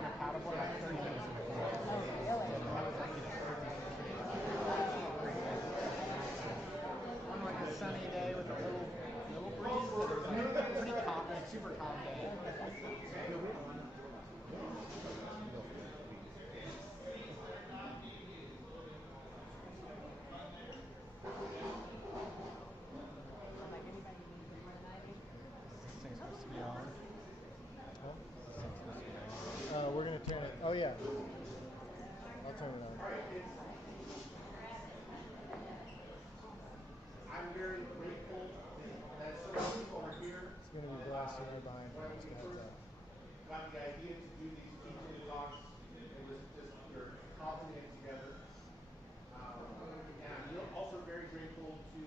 on a paddleboard like 30 minutes in the car. Oh, really? And I was like, on like a sunny day with a little breeze, but it was like pretty calm, like super calm day. Like anybody needs more than I do. This thing's supposed to be on. Oh, we're gonna turn it. Oh yeah, I'll turn it on. I'm very grateful that so many people are here. It's gonna be blasting our behind. When we first got the idea to do these teaching talks, it was just we're cobbling it together. And I'm also very grateful to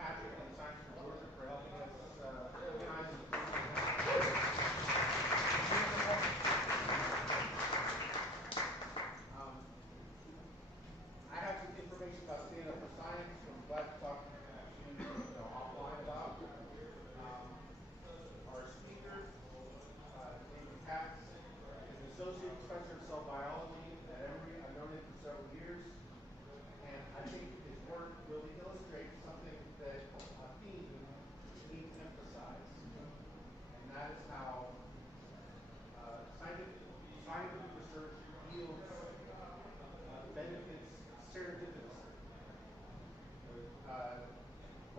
Patrick and the Science for Georgia for helping us organize I have some information about Stand Up for Science, so I'm glad to talk to you offline about. Our speaker, David Katz, is an associate professor of cell biology at Emory. I've known him for several years, and I think his work really illustrates something that a theme needs to emphasize, and that is how scientific research yields benefits serendipitously.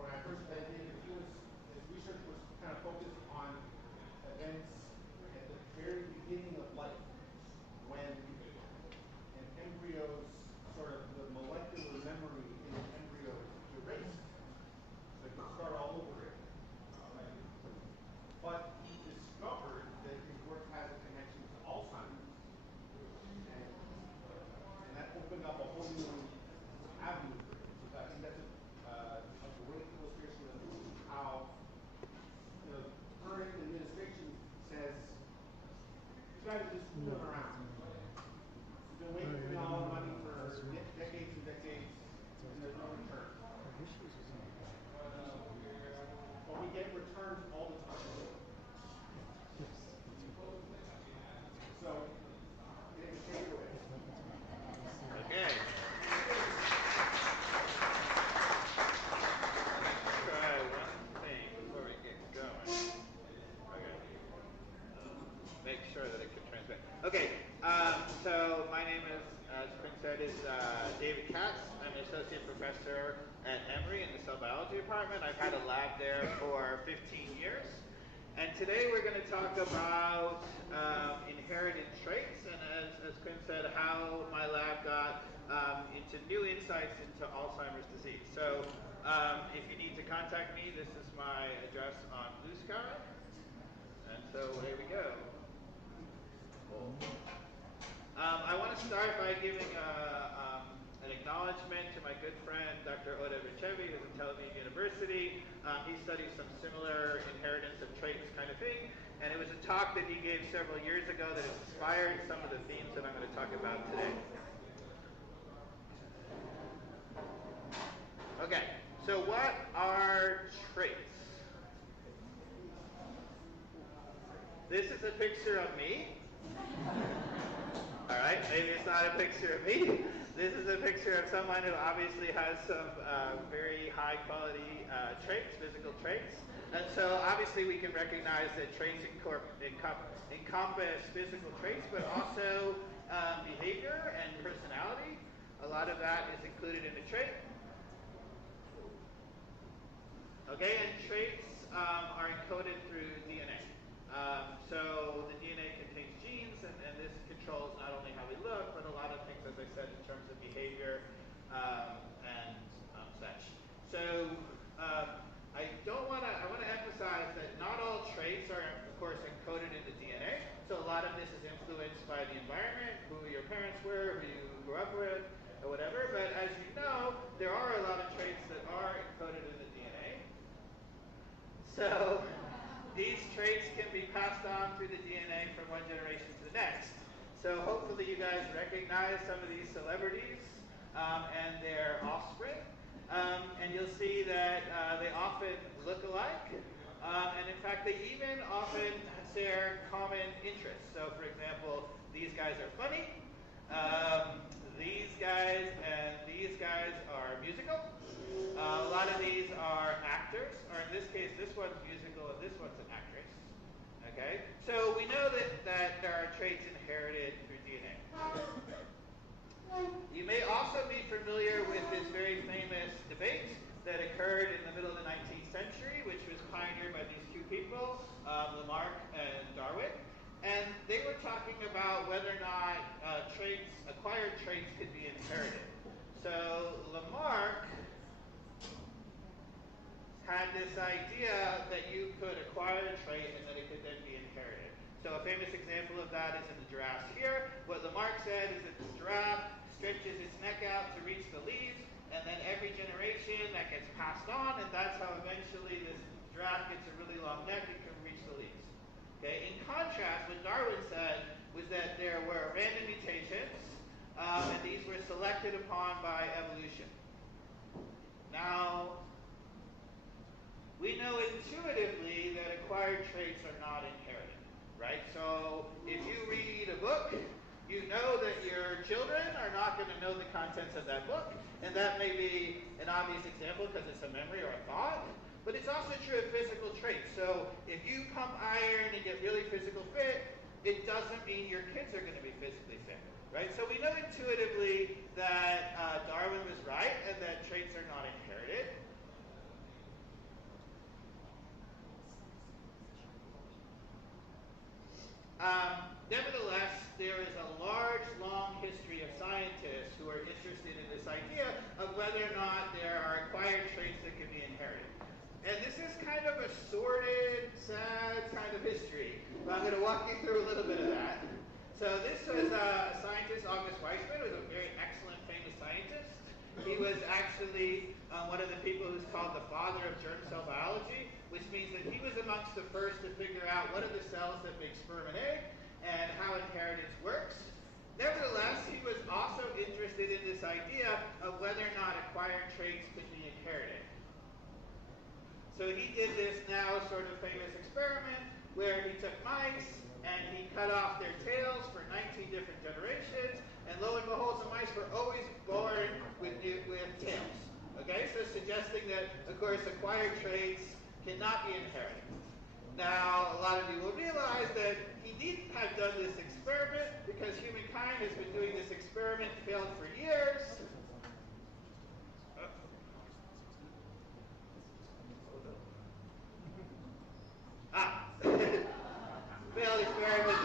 When I first met David, his research was kind of focused on events at the very beginning of life, when an embryo's sort of the molecular memory in an embryo is erased. So it can start all over again. But he discovered that his work has a connection to Alzheimer's. And that opened up a whole new avenue for him. So I think that's a great illustration of how the current administration says, you guys just move around. You've been waiting for all the money for decades and decades, and there's no return. But we get returns all the time. So, take it away. Okay. Try one thing before we get going. Okay. Make sure that it can transmit. Okay. So my name is, as Spring said, is David Katz. I'm an associate professor at Emory in the cell biology department. I've had a lab there for 15 years. And today we're going to talk about inherited traits, and as Quinn said, how my lab got into new insights into Alzheimer's disease. So if you need to contact me, this is my address on Blue Sky. And so here we go. Cool. I want to start by giving an acknowledgement to my good friend, Dr. Oda Richevi, who's at Tel Aviv University. He studies some similar inheritance of traits kind of thing. And it was a talk that he gave several years ago that inspired some of the themes that I'm going to talk about today. Okay, so what are traits? This is a picture of me. All right, maybe it's not a picture of me. This is a picture of someone who obviously has some very high quality traits, physical traits. And so obviously we can recognize that traits encompass physical traits, but also behavior and personality. A lot of that is included in a trait. Okay, and traits are encoded through DNA. So the DNA contains genes, and this controls not only how we look, but a lot of things, as I said, in terms of behavior and such. So I want to emphasize that not all traits are, of course, encoded in the DNA. So a lot of this is influenced by the environment, who your parents were, who you grew up with, or whatever. But as you know, there are a lot of traits that are encoded in the DNA. So these traits can be passed on through the DNA from one generation to the next. So hopefully you guys recognize some of these celebrities and their offspring. And you'll see that they often look alike. And in fact, they even often share common interests. So for example, these guys are funny. These guys and these guys are musical. A lot of these are actors, or in this case, this one's musical and this one's an actress. Okay? So we know that there are traits inherited through DNA. You may also be familiar with this very famous debate that occurred in the middle of the 19th century, which was pioneered by these two people, Lamarck and Darwin. And they were talking about whether or not acquired traits could be inherited. So Lamarck had this idea that you could acquire a trait and that it could then be inherited. So a famous example of that is in the giraffes here. What Lamarck said is that the giraffe stretches its neck out to reach the leaves, and then every generation that gets passed on, and that's how eventually this giraffe gets a really long neck and can reach the leaves. Okay? In contrast, what Darwin said was that there were random mutations, and these were selected upon by evolution. Now, we know intuitively that acquired traits are not inherited, right? So if you read a book, you know that your children are not going to know the contents of that book, and that may be an obvious example because it's a memory or a thought, but it's also true of physical traits. So if you pump iron and get really physical fit, it doesn't mean your kids are going to be physically fit, right? So we know intuitively that Darwin was right and that traits are not inherited. Nevertheless, there is a large, long history of scientists who are interested in this idea of whether or not there are acquired traits that can be inherited. And this is kind of a sordid, sad kind of history. But I'm going to walk you through a little bit of that. So this was a scientist, August Weismann, who was a very excellent, famous scientist. He was actually one of the people who's called the father of germ cell biology, which means that he was amongst the first to figure out what are the cells that make sperm and egg and how inheritance works. Nevertheless, he was also interested in this idea of whether or not acquired traits could be inherited. So he did this now sort of famous experiment where he took mice and he cut off their tails for 19 different generations, and lo and behold, the mice were always born with tails. Okay, so suggesting that, of course, acquired traits cannot be inherited. Now, a lot of you will realize that he needn't have done this experiment because humankind has been doing this experiment, failed for years. Failed experiment.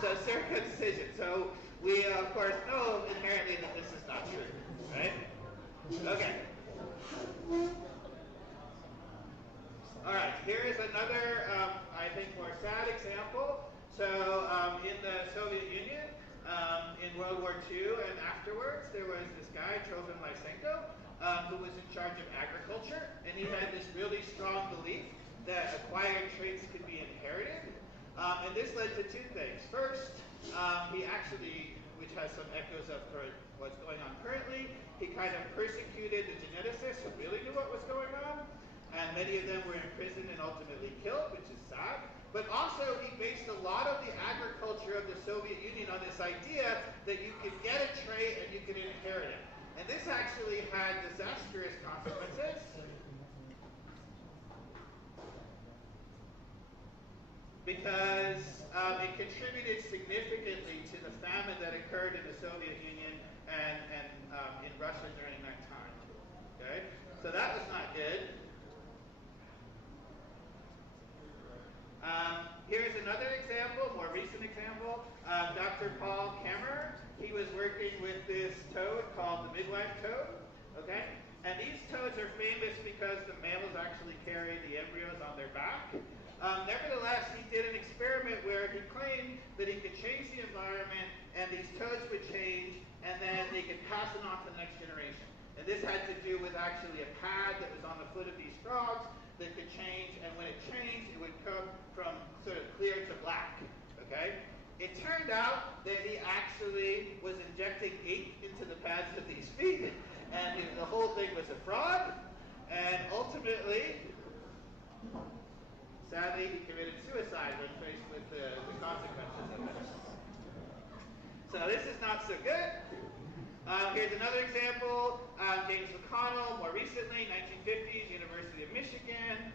So circumcision. So we, of course, know inherently that this is not true, right? Okay. All right, here is another, I think, more sad example. So in the Soviet Union, in World War II and afterwards, there was this guy, Trofim Lysenko, who was in charge of agriculture, and he had this really strong belief that acquired traits could be inherited. And this led to two things. First, he actually, which has some echoes of what's going on currently, he kind of persecuted the geneticists who really knew what was going on. And many of them were imprisoned and ultimately killed, which is sad. But also, he based a lot of the agriculture of the Soviet Union on this idea that you could get a trait and you could inherit it. And this actually had disastrous consequences. Because it contributed significantly to the famine that occurred in the Soviet Union and in Russia during that time. Okay? So that was not good. Here's another example, more recent example. Dr. Paul Kammerer, he was working with this toad called the midwife toad, okay? And these toads are famous because the males actually carry the embryos on their back. Nevertheless, he did an experiment where he claimed that he could change the environment and these toads would change and then they could pass it on to the next generation. And this had to do with actually a pad that was on the foot of these frogs that could change, and when it changed, it would come from sort of clear to black, okay? It turned out that he actually was injecting ink into the pads of these feet, and the whole thing was a fraud, and ultimately, Sadly, he committed suicide when faced with the consequences of this. So this is not so good. Here's another example. James McConnell, more recently, 1950s, University of Michigan.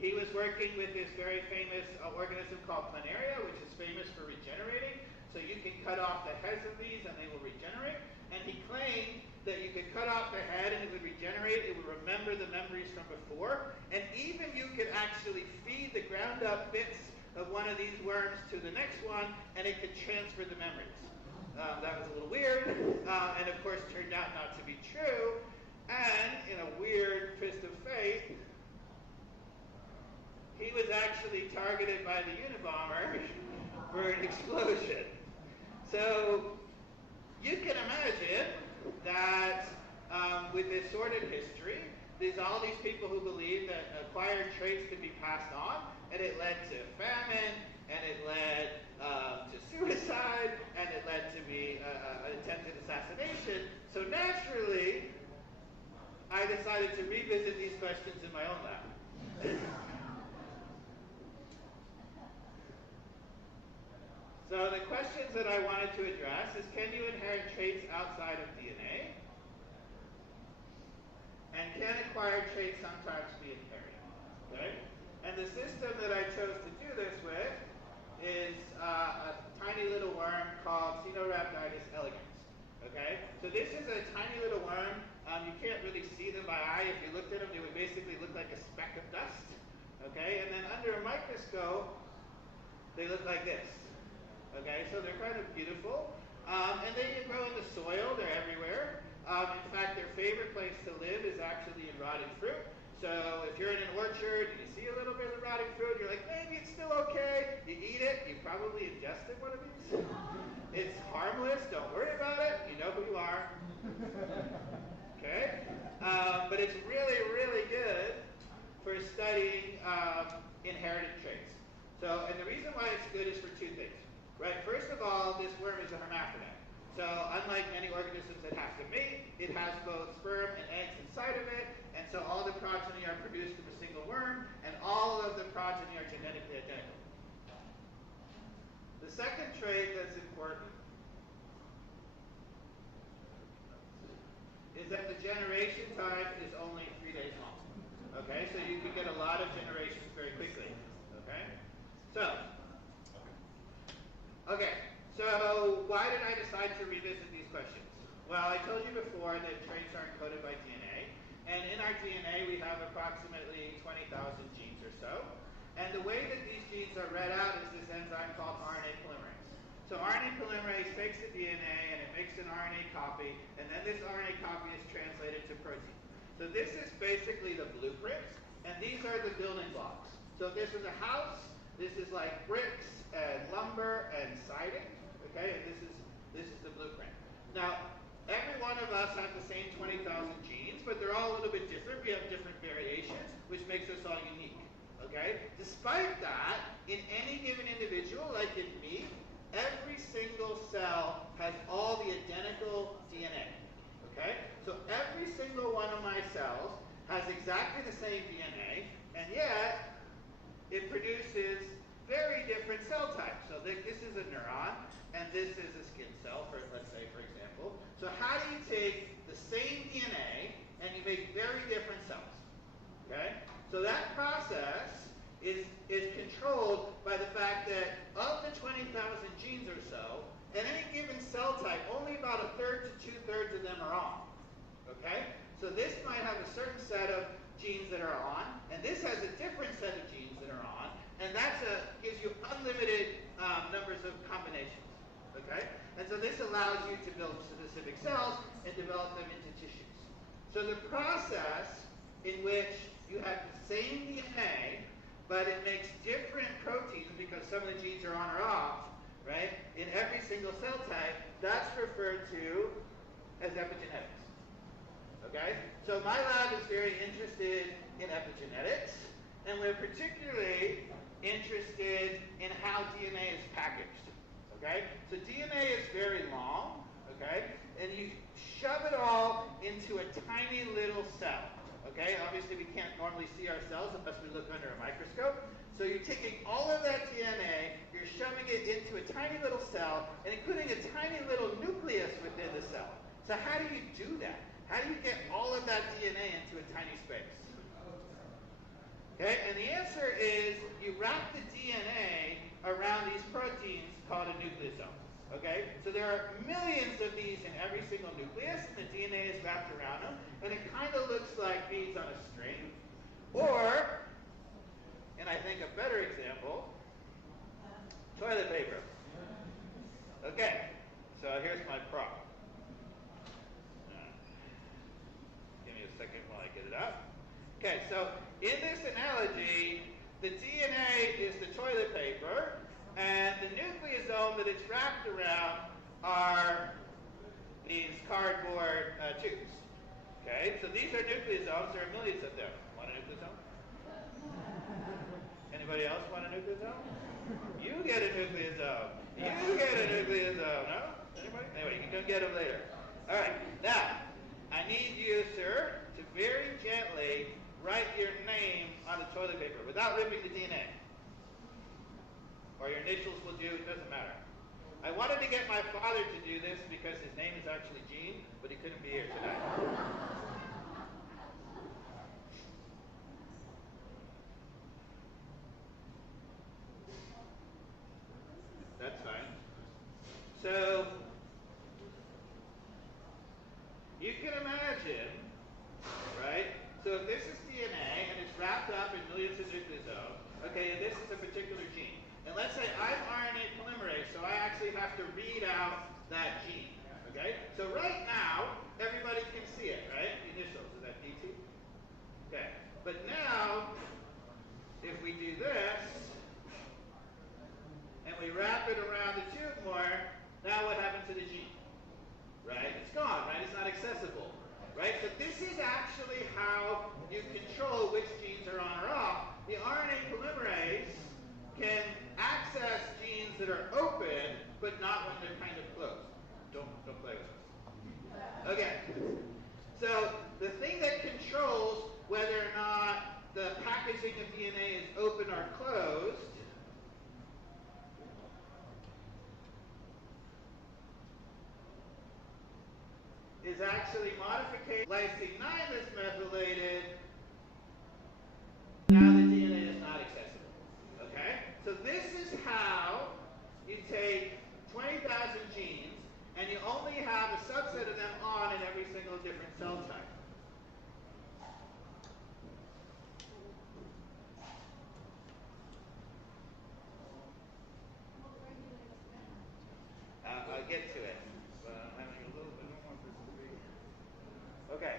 He was working with this very famous organism called planaria, which is famous for regenerating. So you can cut off the heads of these and they will regenerate. And he claimed that you could cut off the head and it would regenerate. It would remember the memories from before. And even you could actually feed the ground up bits of one of these worms to the next one and it could transfer the memories. That was a little weird, and of course turned out not to be true. And in a weird twist of fate, he was actually targeted by the Unabomber for an explosion. So you can imagine that with this sordid history, there's all these people who believe that acquired traits could be passed on, and it led to famine, and it led to suicide, and it led to an attempted assassination. So naturally, I decided to revisit these questions in my own lab. So the questions that I wanted to address is, can you inherit traits outside of DNA? And can acquired traits sometimes be inherited? Okay? And the system that I chose to do this with is a tiny little worm called Cenorhabditis elegans. Okay? So this is a tiny little worm. You can't really see them by eye. If you looked at them, they would basically look like a speck of dust. Okay? And then under a microscope, they look like this. Okay? So they're kind of beautiful. And they grow in the soil. They're everywhere. In fact, their favorite place to live is actually in rotting fruit. So if you're in an orchard and you see a little bit of rotting fruit, you're like, maybe it's still okay. You eat it. You probably ingested one of these. It's harmless. Don't worry about it. You know who you are. Okay? But it's really, really good for studying inherited traits. So, and the reason why it's good is for two things. Right? First of all, this worm is a hermaphrodite. So unlike many organisms that have to mate, it has both sperm and eggs inside of it, and so all the progeny are produced from a single worm, and all of the progeny are genetically identical. The second trait that's important is that the generation time is only 3 days long. Okay, so you can get a lot of generations very quickly. Okay, so why did I decide to revisit these questions? Well, I told you before that traits are encoded by DNA, and in our DNA we have approximately 20,000 genes or so. And the way that these genes are read out is this enzyme called RNA polymerase. So RNA polymerase takes the DNA and it makes an RNA copy, and then this RNA copy is translated to protein. So this is basically the blueprint, and these are the building blocks. So if this was a house, this is like bricks and lumber and siding. Okay, and this is the blueprint. Now, every one of us have the same 20,000 genes, but they're all a little bit different. We have different variations, which makes us all unique. Okay? Despite that, in any given individual, like in me, every single cell has all the identical DNA. Okay? So every single one of my cells has exactly the same DNA, and yet it produces very different cell types. So this is a neuron, and this is a skin cell, let's say, for example. So how do you take the same DNA and you make very different cells? Okay? So that process is controlled by the fact that of the 20,000 genes or so, in any given cell type, only about 1/3 to 2/3 of them are on. Okay? So this might have a certain set of genes that are on, and this has a different set of genes that are on, and that gives you unlimited numbers of combinations. Okay? And so this allows you to build specific cells and develop them into tissues. So the process in which you have the same DNA, but it makes different proteins because some of the genes are on or off, right, in every single cell type, that's referred to as epigenetics. Okay? So my lab is very interested in epigenetics, and we're particularly interested in how DNA is packaged. Okay? So DNA is very long, okay? And you shove it all into a tiny little cell. Okay, obviously we can't normally see our cells unless we look under a microscope. So you're taking all of that DNA, you're shoving it into a tiny little cell, and including a tiny little nucleus within the cell. So how do you do that? How do you get all of that DNA into a tiny space? Okay, and the answer is you wrap the DNA around these proteins called a nucleosome. Okay, so there are millions of these in every single nucleus, and the DNA is wrapped around them, and it kind of looks like beads on a string. Or, and I think a better example, toilet paper. Okay, so here's my prop. Give me a second while I get it out. Okay, so in this analogy, the DNA is the toilet paper, and the nucleosome that it's wrapped around are these cardboard tubes. Okay, so these are nucleosomes. There are millions of them. Want a nucleosome? Anybody else want a nucleosome? You get a nucleosome. You get a nucleosome. No? Anybody? Anyway, you can get them later. All right. Now, I need you, sir, to very gently write your name on the toilet paper without ripping the DNA. Or your initials will do, it doesn't matter. I wanted to get my father to do this because his name is actually Gene, but he couldn't be here tonight. That's fine. So, you can imagine, right? So if this is DNA and it's wrapped up in millions of nucleosomes, okay, and this is a particular gene. And let's say I'm RNA polymerase, so I actually have to read out that gene, okay? So right now, everybody can see it, right? Initials, is that DT? Okay, but now, if we do this, and we wrap it around the tube more, now what happens to the gene? Right? It's gone, right? It's not accessible, right? So this is actually how you control which genes are on or off. The RNA polymerase can access genes that are open, but not when they're kind of closed. Don't play with us. Okay. So the thing that controls whether or not the packaging of DNA is open or closed is actually modification. Lysine 9 is methylated. Now the DNA is not accessible. Okay? So this is how you take 20,000 genes and you only have a subset of them on in every single different cell type. I'll get to it. But I'm having a little bit more for Okay.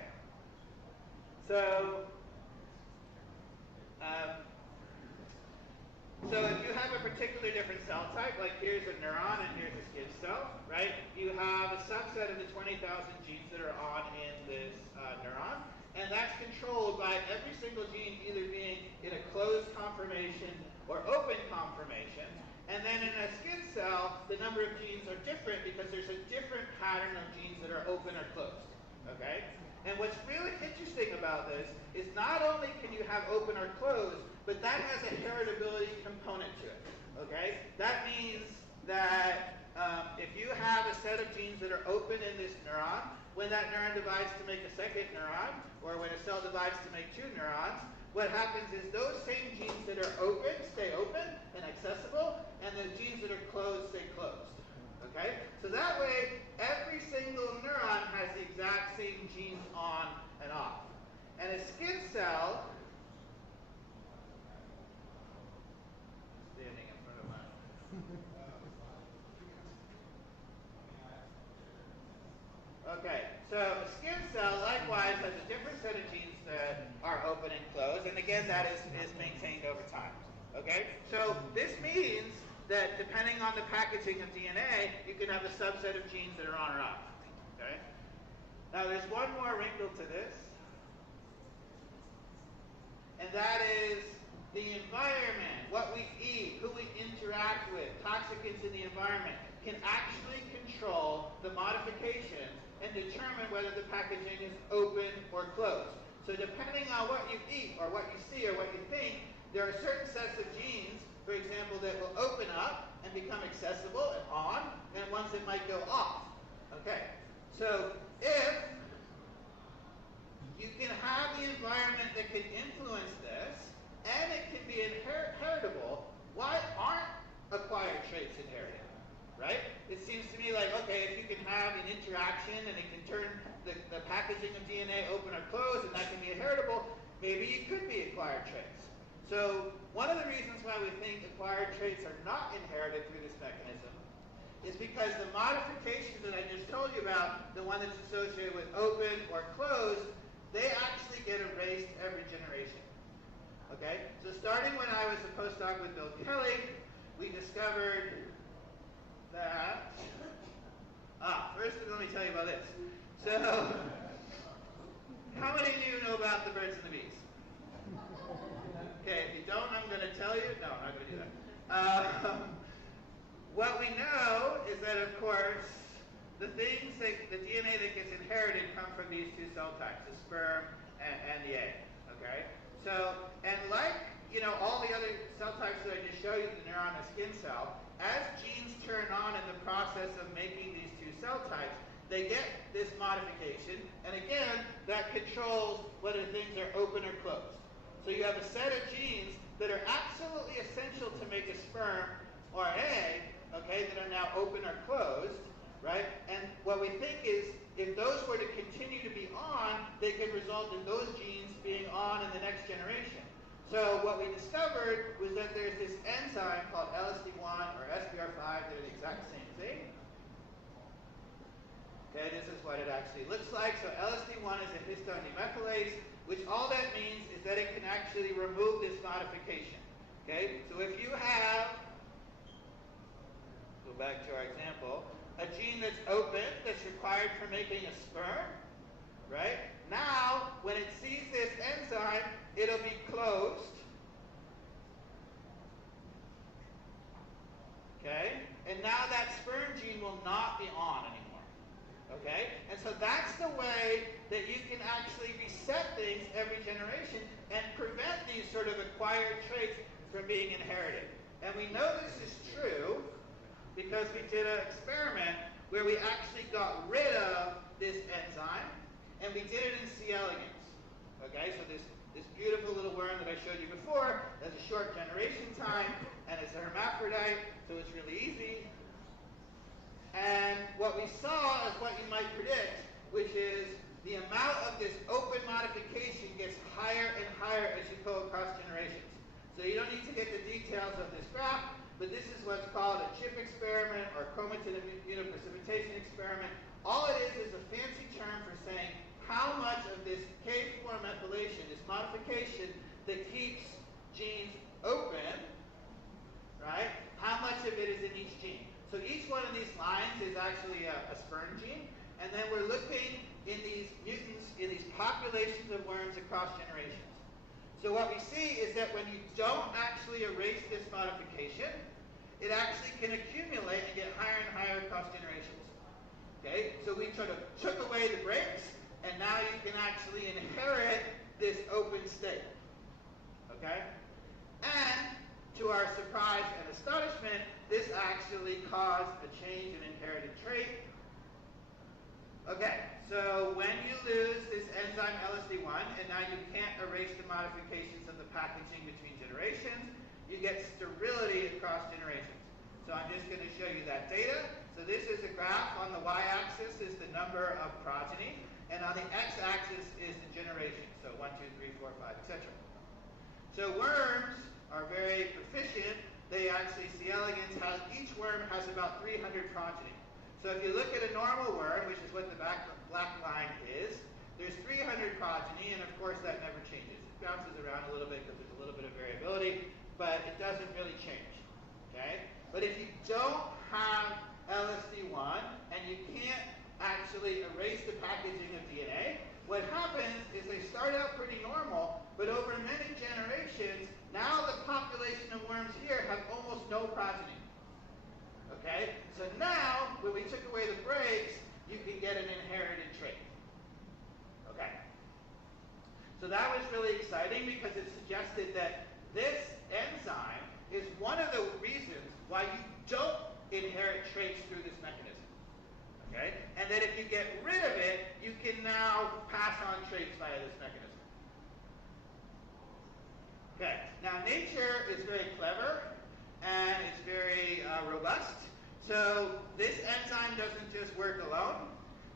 So if you have a particular different cell type, like here's a neuron and here's a skin cell, right? You have a subset of the 20,000 genes that are on in this neuron, and that's controlled by every single gene either being in a closed conformation or open conformation. And then in a skin cell, the number of genes are different because there's a different pattern of genes that are open or closed, okay? And what's really interesting about this is not only can you have open or closed, but that has a heritability component to it, okay? That means that if you have a set of genes that are open in this neuron, when that neuron divides to make a second neuron, or when a cell divides to make two neurons, what happens is those same genes that are open stay open and accessible, and the genes that are closed stay closed. Okay? So that way, every single neuron has the exact same genes on and off. And a skin cell, standing in front of mine. Okay, so a skin cell likewise has a different set of genes that are open and closed, and again, that is maintained over time. Okay, so this means that depending on the packaging of DNA, you can have a subset of genes that are on or off. Okay, now there's one more wrinkle to this, and that is the environment, what we eat, who we interact with, toxicants in the environment, can actually control the modifications and determine whether the packaging is open or closed. So depending on what you eat or what you see or what you think, there are certain sets of genes, for example, that will open up and become accessible and on, and ones that might go off. Okay, so if you can have the environment that can influence this, and it can be heritable, why aren't acquired traits inherited? Right? It seems to me like, okay, if you can have an interaction and it can turn the packaging of DNA open or close, and that can be heritable, maybe it could be acquired traits. So one of the reasons why we think acquired traits are not inherited through this mechanism is because the modifications that I just told you about, the one that's associated with open or closed, they actually get erased every generation. Okay? So starting when I was a postdoc with Bill Kelly, we discovered that, first let me tell you about this. So, how many of you know about the birds and the bees? Okay, if you don't, I'm going to tell you. No, I'm not going to do that. What we know is that, of course, the DNA that gets inherited come from these two cell types, the sperm and the egg. Okay? So, and like, all the other cell types that I just showed you, the neuron, the skin cell, as genes turn on in the process of making these two cell types, they get this modification, and again, that controls whether things are open or closed. So you have a set of genes that are absolutely essential to make a sperm or an egg, okay, that are now open or closed, right? And what we think is, if those were to continue to be on, they could result in those genes being on in the next generation. So what we discovered was that there's this enzyme called LSD1 or SBR5 that are the exact same thing. Okay, this is what it actually looks like. So LSD1 is a histone demethylase, which all that means is that it can actually remove this modification. Okay, so if you have, go back to our example, a gene that's open, that's required for making a sperm, right? Now, when it sees this enzyme, it'll be closed. Okay? And now that sperm gene will not be on anymore. Okay? And so that's the way that you can actually reset things every generation and prevent these sort of acquired traits from being inherited. And we know this is true because we did an experiment where we actually got rid of this enzyme, and we did it in C. elegans. Okay, so this beautiful little worm that I showed you before has a short generation time, and it's a hermaphrodite, so it's really easy. And what we saw is what you might predict, which is the amount of this open modification gets higher and higher as you go across generations. So you don't need to get the details of this graph, but this is what's called a chip experiment or chromatin immunoprecipitation experiment. All it is a fancy term for saying how much of this K4 methylation, this modification that keeps genes open, right? How much of it is in each gene? So each one of these lines is actually a sperm gene, and then we're looking in these mutants, in these populations of worms across generations. So what we see is that when you don't actually erase this modification, it actually can accumulate and get higher and higher across generations. Okay, so we sort of took away the brakes, and now you can actually inherit this open state. Okay? And to our surprise and astonishment, this actually caused a change in inherited trait. Okay, so when you lose this enzyme LSD1, and now you can't erase the modifications of the packaging between generations, you get sterility across generations. So I'm just going to show you that data. So this is a graph. On the y-axis is the number of progeny, and on the x-axis is the generation. So 1, 2, 3, 4, 5, etc. So worms are very proficient. They actually, C. elegans, each worm has about 300 progeny. So if you look at a normal worm, which is what the black line is, there's 300 progeny, and of course that never changes. It bounces around a little bit because there's a little bit of variability, but it doesn't really change. Okay? But if you don't have LSD1 and you can't actually erase the packaging of DNA, what happens is they start out pretty normal, but over many generations, now the population of worms here have almost no progeny. Okay? So now, when we took away the brakes, you can get an inherited trait. Okay? So exciting because it suggested that this enzyme is one of the reasons why you don't inherit traits through this mechanism. Okay? And that if you get rid of it, you can now pass on traits via this mechanism. Okay, now nature is very clever and it's very robust. So this enzyme doesn't just work alone.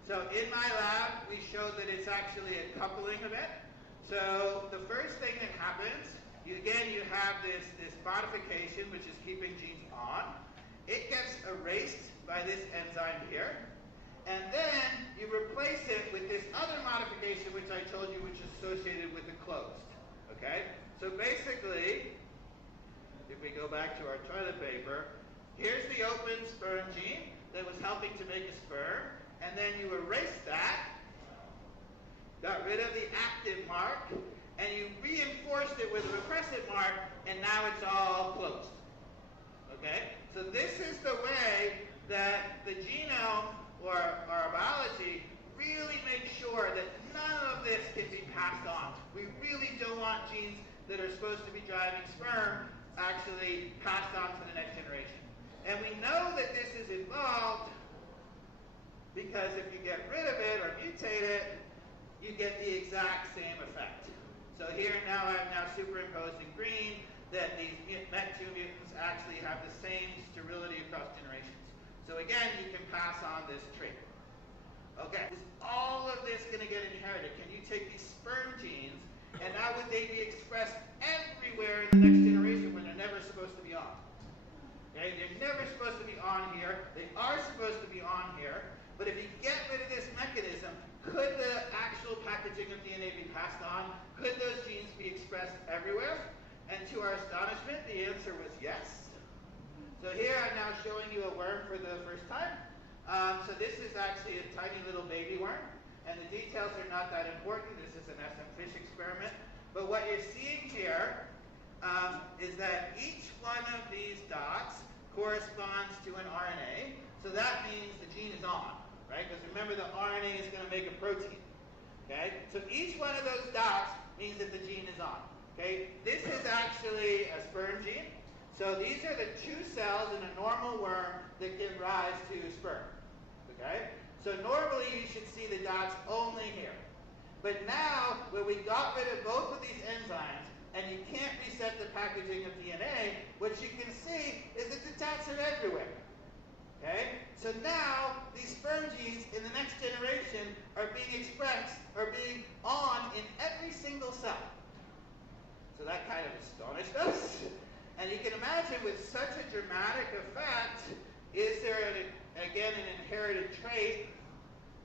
So in my lab, we showed that it's actually a coupling event. So the first thing that happens, you have this modification which is keeping genes on. It gets erased by this enzyme here. And then you replace it with this other modification which I told you which is associated with the closed. Okay? So basically, if we go back to our toilet paper, here's the open sperm gene that was helping to make a sperm, and then you erase that, got rid of the active mark, and you reinforced it with a repressive mark, and now it's all closed. Okay? So this is the way that the genome or our biology really makes sure that none of this can be passed on. We really don't want genes that are supposed to be driving sperm actually passed on to the next generation. And we know that this is involved because if you get rid of it or mutate it, you get the exact same effect. So here now I've now superimposed in green that these MET2 mutants actually have the same sterility across generations. So again, you can pass on this trait. Okay, is all of this going to get inherited? Can you take these sperm genes and now would they be expressed everywhere in the next generation when they're never supposed to be on? Okay, they're never supposed to be on here. They are supposed to be on here. But if you get rid of this mechanism, could the actual packaging of DNA be passed on? Could those genes be expressed everywhere? And to our astonishment, the answer was yes. So here I'm now showing you a worm for the first time. So this is actually a tiny little baby worm. And the details are not that important. This is an SM fish experiment. But what you're seeing here is that each one of these dots corresponds to an RNA. So that means the gene is on, right? Because remember, the RNA is going to make a protein. Okay? So each one of those dots means that the gene is on. Okay? This is actually a sperm gene. So these are the two cells in a normal worm that give rise to sperm. Okay? So normally you should see the dots only here. But now, when we got rid of both of these enzymes, and you can't reset the packaging of DNA, what you can see is that the dots are everywhere. Okay? So now, these sperm genes in the next generation are being expressed, are being on in every single cell. So that kind of astonished us. And you can imagine with such a dramatic effect, is there, again, an inherited trait?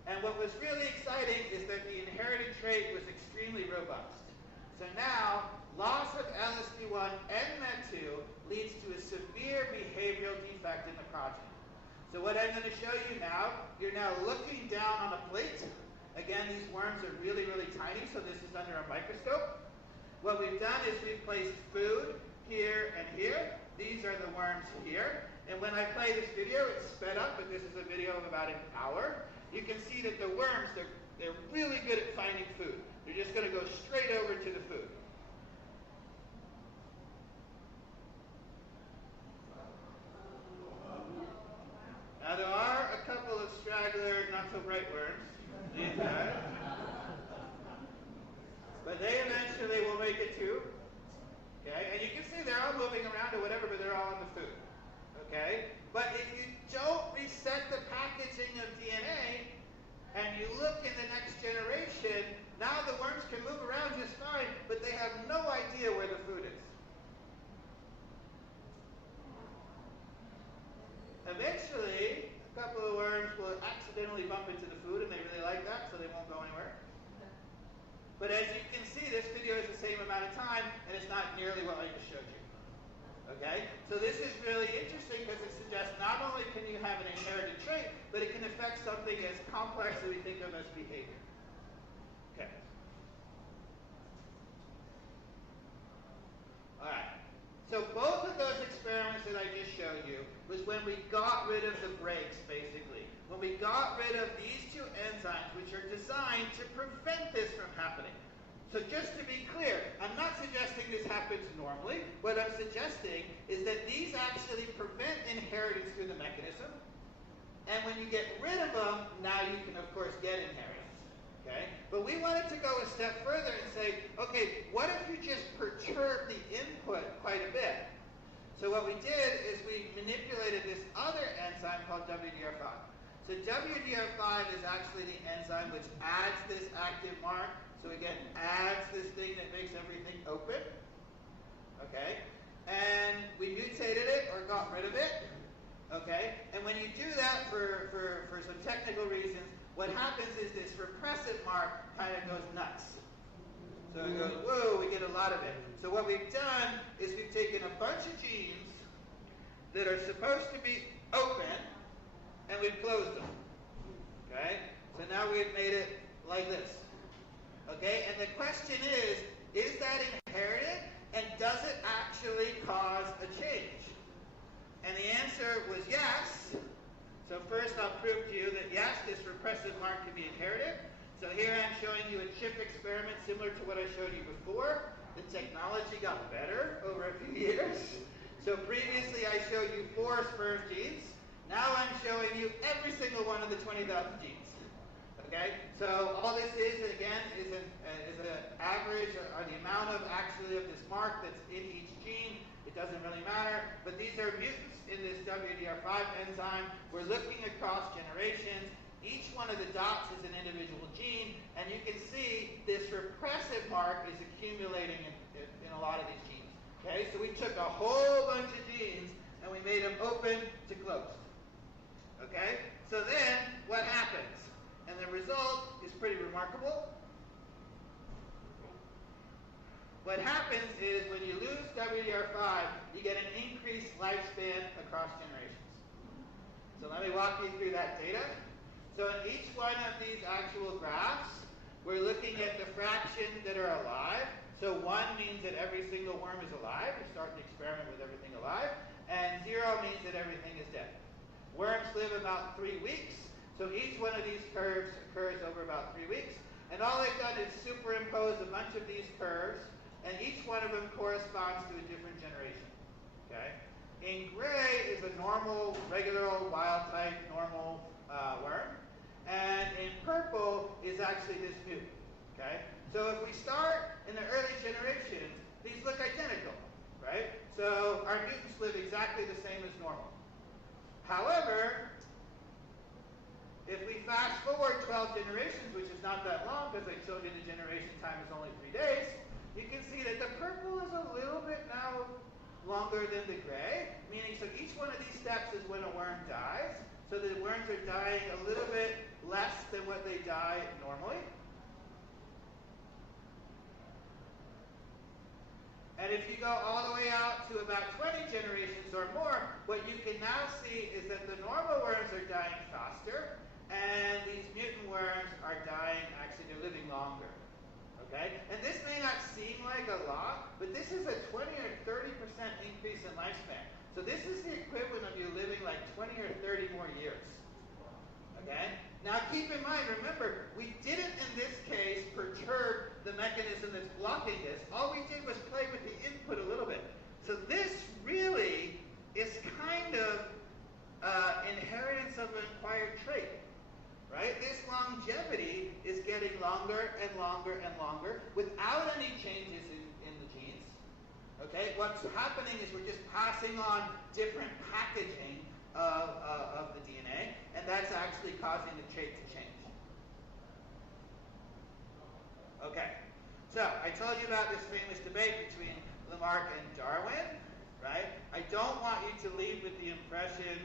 And what was really exciting is that the inherited trait was extremely robust. So now, loss of LSD1 and MET2 leads to a severe behavioral defect in the progeny. So what I'm going to show you now, you're now looking down on a plate. Again, these worms are really, really tiny, so this is under a microscope. What we've done is we've placed food here and here. These are the worms here. And when I play this video, it's sped up, but this is a video of about an hour. You can see that the worms, they're really good at finding food. They're just going to go straight over to the food. Now there are a couple of straggler, not so bright worms, these guys. But they eventually will make it too. Okay? And you can see they're all moving around or whatever, but they're all in the food. Okay? But if you don't reset the packaging of DNA, and you look in the next generation, now the worms can move around just fine, but they have no idea where the food is. Eventually, a couple of worms will accidentally bump into the food, and they really like that, so they won't go anywhere. But as you can see, this video is the same amount of time, and it's not nearly what I just showed you. Okay? So this is really interesting because it suggests not only can you have an inherited trait, but it can affect something as complex as we think of as behavior. Okay. All right. So both of those experiments that I just showed you was when we got rid of the brakes, basically. When we got rid of these two enzymes, which are designed to prevent this from happening. So just to be clear, I'm not suggesting this happens normally. What I'm suggesting is that these actually prevent inheritance through the mechanism. And when you get rid of them, now you can, of course, get inheritance. Okay? But we wanted to go a step further and say, okay, what if you just perturb the input quite a bit? So what we did is we manipulated this other enzyme called WDR5. So WDR5 is actually the enzyme which adds this active mark. So again, adds this thing that makes everything open. Okay? And we mutated it or got rid of it. Okay? And when you do that for some technical reasons, what happens is this repressive mark kind of goes nuts. So it goes, whoa, we get a lot of it. So what we've done is we've taken a bunch of genes that are supposed to be open, and we've closed them. Okay? So now we've made it like this. Okay? And the question is that inherited? And does it actually cause a change? And the answer was yes. So first I'll prove to you that yes, this repressive mark can be inherited. So here I'm showing you a chip experiment similar to what I showed you before. The technology got better over a few years. So previously I showed you 4 sperm genes. Now I'm showing you every single one of the 20,000 genes. Okay? So all this is, again, is an average, or the amount of this mark that's in each gene. It doesn't really matter. But these are mutants in this WDR5 enzyme. We're looking across generations. Each one of the dots is an individual gene. And you can see this repressive mark is accumulating in a lot of these genes. Okay? So we took a whole bunch of genes and we made them open to closed. Okay? So then, what happens? And the result is pretty remarkable. What happens is when you lose WDR5, you get an increased lifespan across generations. So let me walk you through that data. So in each one of these actual graphs, we're looking at the fraction that are alive. So 1 means that every single worm is alive. We're starting to experiment with everything alive. And 0 means that everything is dead. Worms live about 3 weeks. So each one of these curves occurs over about 3 weeks. And all they've done is superimpose a bunch of these curves, and each one of them corresponds to a different generation. Okay? In gray is a normal, regular old wild type normal worm. And in purple is actually this mutant. Okay? So if we start in the early generations, these look identical. Right? So our mutants live exactly the same as normal. However, if we fast forward 12 generations, which is not that long because I showed you the generation time is only 3 days, you can see that the purple is a little bit now longer than the gray, meaning so each one of these steps is when a worm dies. So the worms are dying a little bit less than what they die normally. And if you go all the way out to about 20 generations or more, what you can now see is that the normal worms are dying faster, and these mutant worms are dying, actually they're living longer. Okay? And this may not seem like a lot, but this is a 20 or 30% increase in lifespan. So this is the equivalent of you living like 20 or 30 more years. Okay? Now keep in mind, remember, we didn't in this case perturb the mechanism that's blocking this. All we did was play with the input a little bit. So this really is kind of inheritance of an acquired trait. Right? This longevity is getting longer and longer and longer without any changes in the genes. Okay? What's happening is we're just passing on different packaging of the DNA, and that's actually causing the trait to change. Okay. So, I told you about this famous debate between Lamarck and Darwin, right? I don't want you to leave with the impression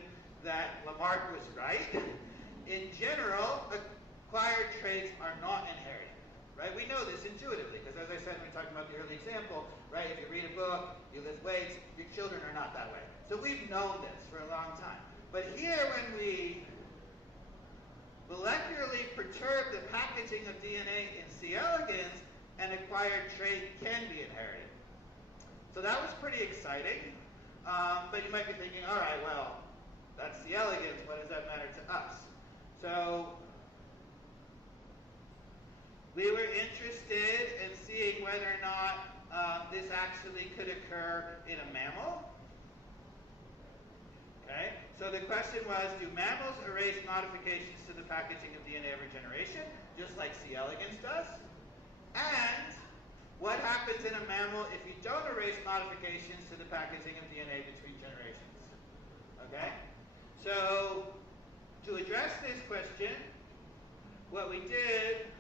that Lamarck was right. In general, acquired traits are not inherited, right? We know this intuitively, because as I said, we talked about the early example, right? If you read a book, you lift weights, your children are not that way. So we've known this for a long time. But here, when we molecularly perturb the packaging of DNA in C. elegans, an acquired trait can be inherited. So that was pretty exciting. But you might be thinking, all right, well, that's C. elegans. What does that matter to us? So We were interested in seeing whether or not this actually could occur in a mammal. Okay, so the question was, do mammals erase modifications to the packaging of DNA every generation, just like C. elegans does? And what happens in a mammal if you don't erase modifications to the packaging of DNA between generations? Okay, so to address this question, what we did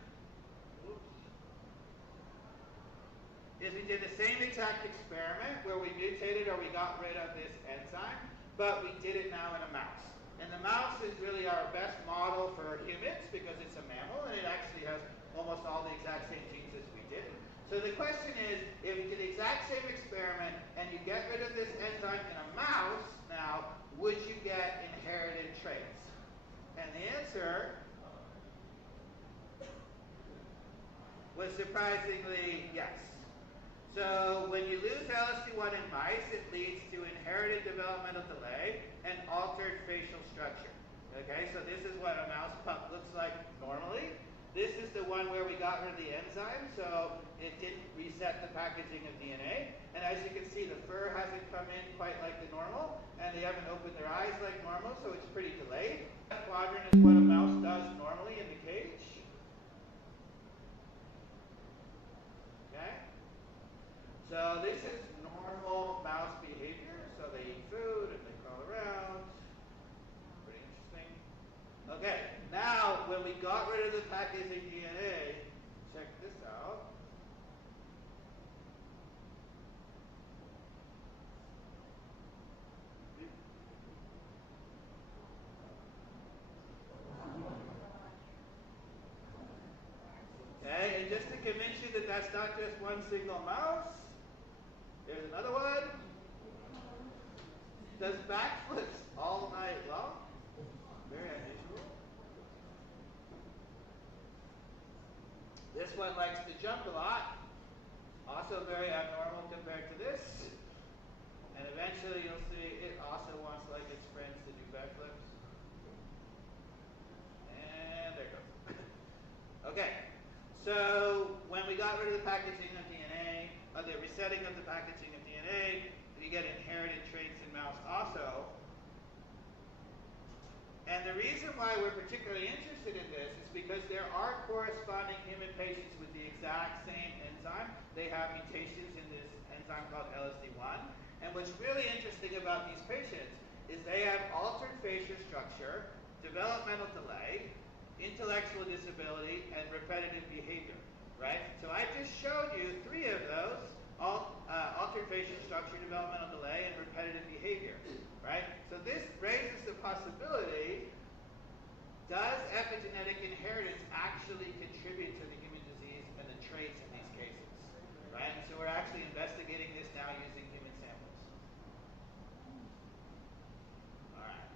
is we did the same exact experiment where we mutated or we got rid of this enzyme, but we did it now in a mouse. And the mouse is really our best model for humans because it's a mammal and it actually has almost all the exact same genes as we did. So the question is, if you did the exact same experiment and you get rid of this enzyme in a mouse now, would you get inherited traits? And the answer was surprisingly yes. So when you lose LSD1 in mice, it leads to inherited developmental delay and altered facial structure. Okay, so this is what a mouse pup looks like normally. This is the one where we got rid of the enzyme, so it didn't reset the packaging of DNA. And as you can see, the fur hasn't come in quite like the normal, and they haven't opened their eyes like normal, so it's pretty delayed. That quadrant is what a mouse does normally in the cage. Okay? So this is normal mouse behavior. So they eat food and they crawl around. Pretty interesting. Okay, now when we got rid of the packaging DNA, check this out. Okay, and just to convince you that that's not just one single mouse, there's another one. Does backflips all night long. Very unusual. This one likes to jump a lot. Also very abnormal compared to this. And eventually you'll see it also wants like its friends to do backflips. And there it goes. Okay. So when we got rid of the packaging of DNA, the resetting of the packaging of DNA, you get inherited traits in mouse also. And the reason why we're particularly interested in this is because there are corresponding human patients with the exact same enzyme. They have mutations in this enzyme called LSD1. And what's really interesting about these patients is they have altered facial structure, developmental delay, intellectual disability, and repetitive behavior, right? So I just showed you 3 of those, altered facial structure, developmental delay, and repetitive behavior, right? So this raises the possibility, does epigenetic inheritance actually contribute to the human disease and the traits in these cases, right? So we're actually investigating this now using human samples. All right.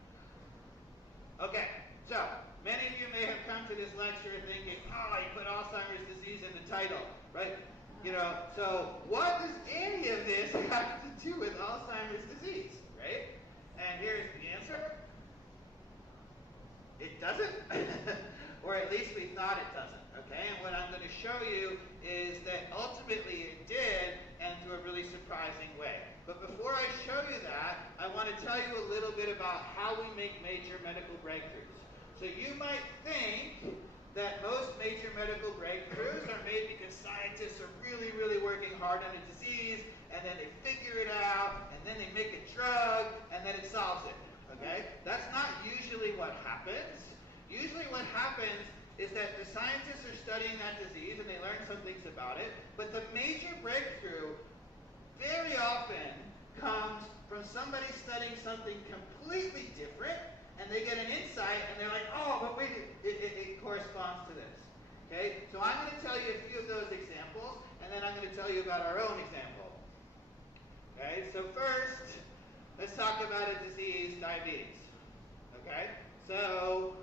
Okay, so many of you may have come to this lecture thinking, oh, you put Alzheimer's disease in the title, right? You know, so what does any of this have to do with Alzheimer's disease, right? And here's the answer. It doesn't, or at least we thought it doesn't, okay? And what I'm going to show you is that ultimately it did, and to a really surprising way. But before I show you that, I want to tell you a little bit about how we make major medical breakthroughs. So you might think that most major medical breakthroughs are made because scientists are really, really working hard on a disease, and then they figure it out, and then they make a drug, and then it solves it, okay? That's not usually what happens. Usually what happens is that the scientists are studying that disease, and they learn some things about it, but the major breakthrough very often comes from somebody studying something completely different, and they get an insight, and they're like, oh, but wait, it corresponds to this. Okay? So I'm going to tell you a few of those examples, and then I'm going to tell you about our own example. Okay? So first, let's talk about a disease, diabetes. Okay? So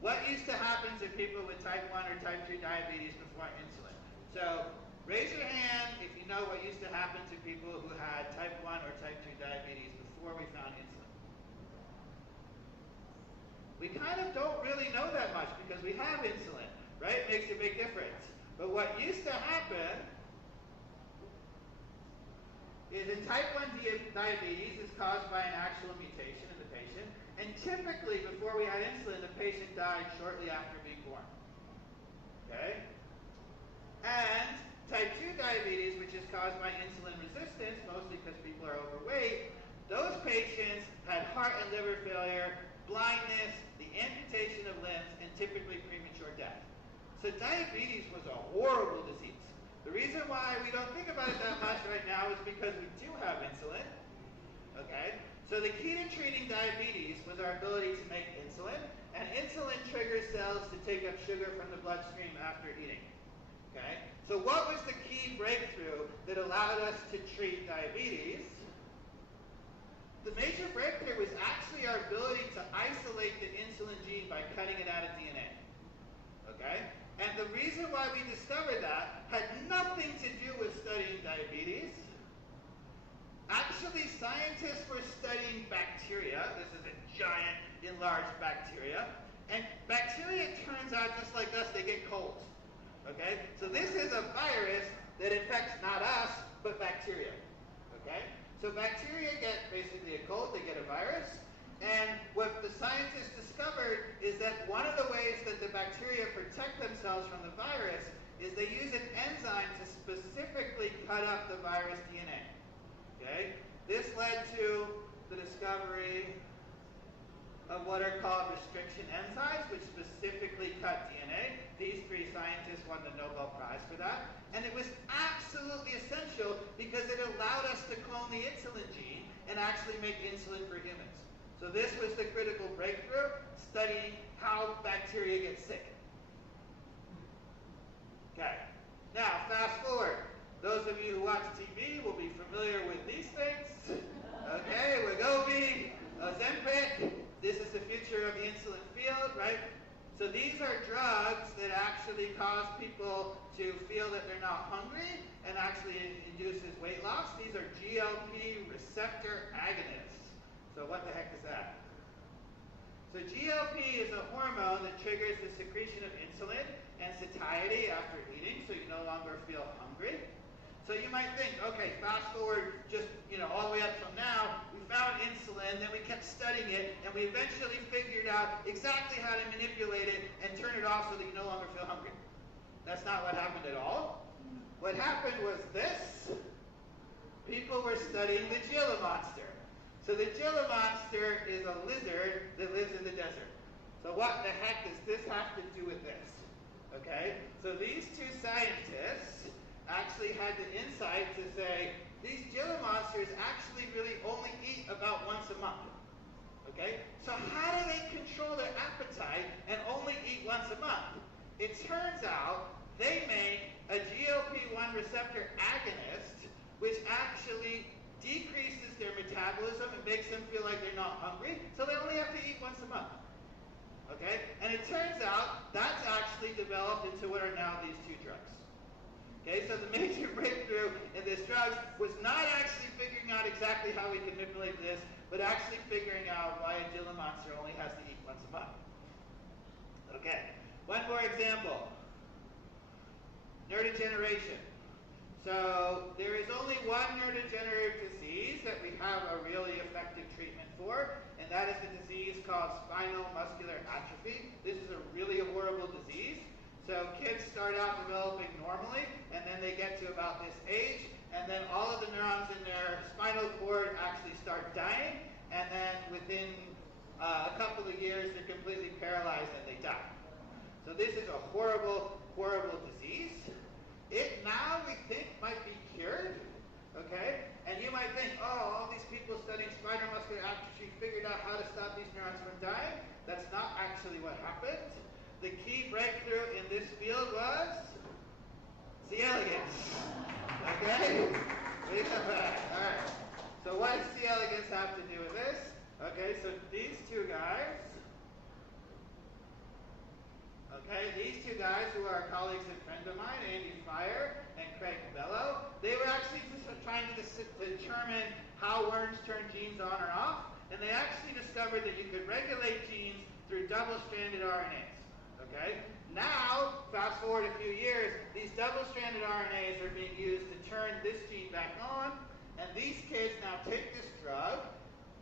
what used to happen to people with type 1 or type 2 diabetes before insulin? So raise your hand if you know what used to happen to people who had type 1 or type 2 diabetes before we found insulin. We kind of don't really know that much because we have insulin, right? It makes a big difference. But what used to happen is in type 1 diabetes is caused by an actual mutation in the patient, and typically before we had insulin, the patient died shortly after being born. Okay? And type 2 diabetes, which is caused by insulin resistance, mostly because people are overweight, those patients had heart and liver failure, blindness, the amputation of limbs, and typically premature death. So diabetes was a horrible disease. The reason why we don't think about it that much right now is because we do have insulin. Okay? So the key to treating diabetes was our ability to make insulin, and insulin triggers cells to take up sugar from the bloodstream after eating. Okay? So what was the key breakthrough that allowed us to treat diabetes? The major breakthrough was actually our ability to isolate the insulin gene by cutting it out of DNA. Okay? And the reason why we discovered that had nothing to do with studying diabetes. Actually, scientists were studying bacteria. This is a giant, enlarged bacteria. And bacteria, it turns out, just like us, they get colds. Okay? So this is a virus that infects not us, but bacteria. Okay? So bacteria get basically a cold, they get a virus. And what the scientists discovered is that one of the ways that the bacteria protect themselves from the virus is they use an enzyme to specifically cut up the virus DNA. Okay? This led to the discovery of what are called restriction enzymes, which specifically cut DNA. These three scientists won the Nobel Prize for that. And it was absolutely essential because it allowed us to clone the insulin gene and actually make insulin for humans. So this was the critical breakthrough, studying how bacteria get sick. Okay. Now, fast forward. Those of you who watch TV will be familiar with these things. Okay, Wegovy, Ozempic. This is the future of the insulin field, right? So these are drugs that actually cause people to feel that they're not hungry and actually induces weight loss. These are GLP receptor agonists. So what the heck is that? So GLP is a hormone that triggers the secretion of insulin and satiety after eating, so you no longer feel hungry. So you might think, okay, fast forward just, all the way up till now, we found insulin, then we kept studying it, and we eventually figured out exactly how to manipulate it and turn it off so that you no longer feel hungry. That's not what happened at all. What happened was this. People were studying the Gila monster. So the Gila monster is a lizard that lives in the desert. So what the heck does this have to do with this? Okay, so these two scientists actually had the insight to say, these Gila monsters actually really only eat about once a month. Okay, so how do they control their appetite and only eat once a month? It turns out they make a GLP-1 receptor agonist, which actually decreases their metabolism and makes them feel like they're not hungry, so they only have to eat once a month. Okay? And it turns out that's actually developed into what are now these two drugs. Okay, so the major breakthrough in this drug was not actually figuring out exactly how we can manipulate this, but actually figuring out why a Gila monster only has to eat once a month. Okay, one more example. Neurodegeneration. So there is only one neurodegenerative disease that we have a really effective treatment for, and that is the disease called spinal muscular atrophy. This is a really horrible disease. So kids start out developing normally, and then they get to about this age, and then all of the neurons in their spinal cord actually start dying, and then within a couple of years they're completely paralyzed and they die. So this is a horrible, horrible disease. It now we think might be cured, okay? And you might think, oh, all these people studying spinal muscular atrophy figured out how to stop these neurons from dying. That's not actually what happened. The key breakthrough in this field was C. elegans. Okay? We come back. All right. So what does C. elegans have to do with this? Okay, so these two guys, who are colleagues and friends of mine, Andy Fire and Craig Bello, they were actually just trying to determine how worms turn genes on or off, and they actually discovered that you could regulate genes through double-stranded RNAs. Okay? Now, fast forward a few years, these double-stranded RNAs are being used to turn this gene back on, and these kids now take this drug,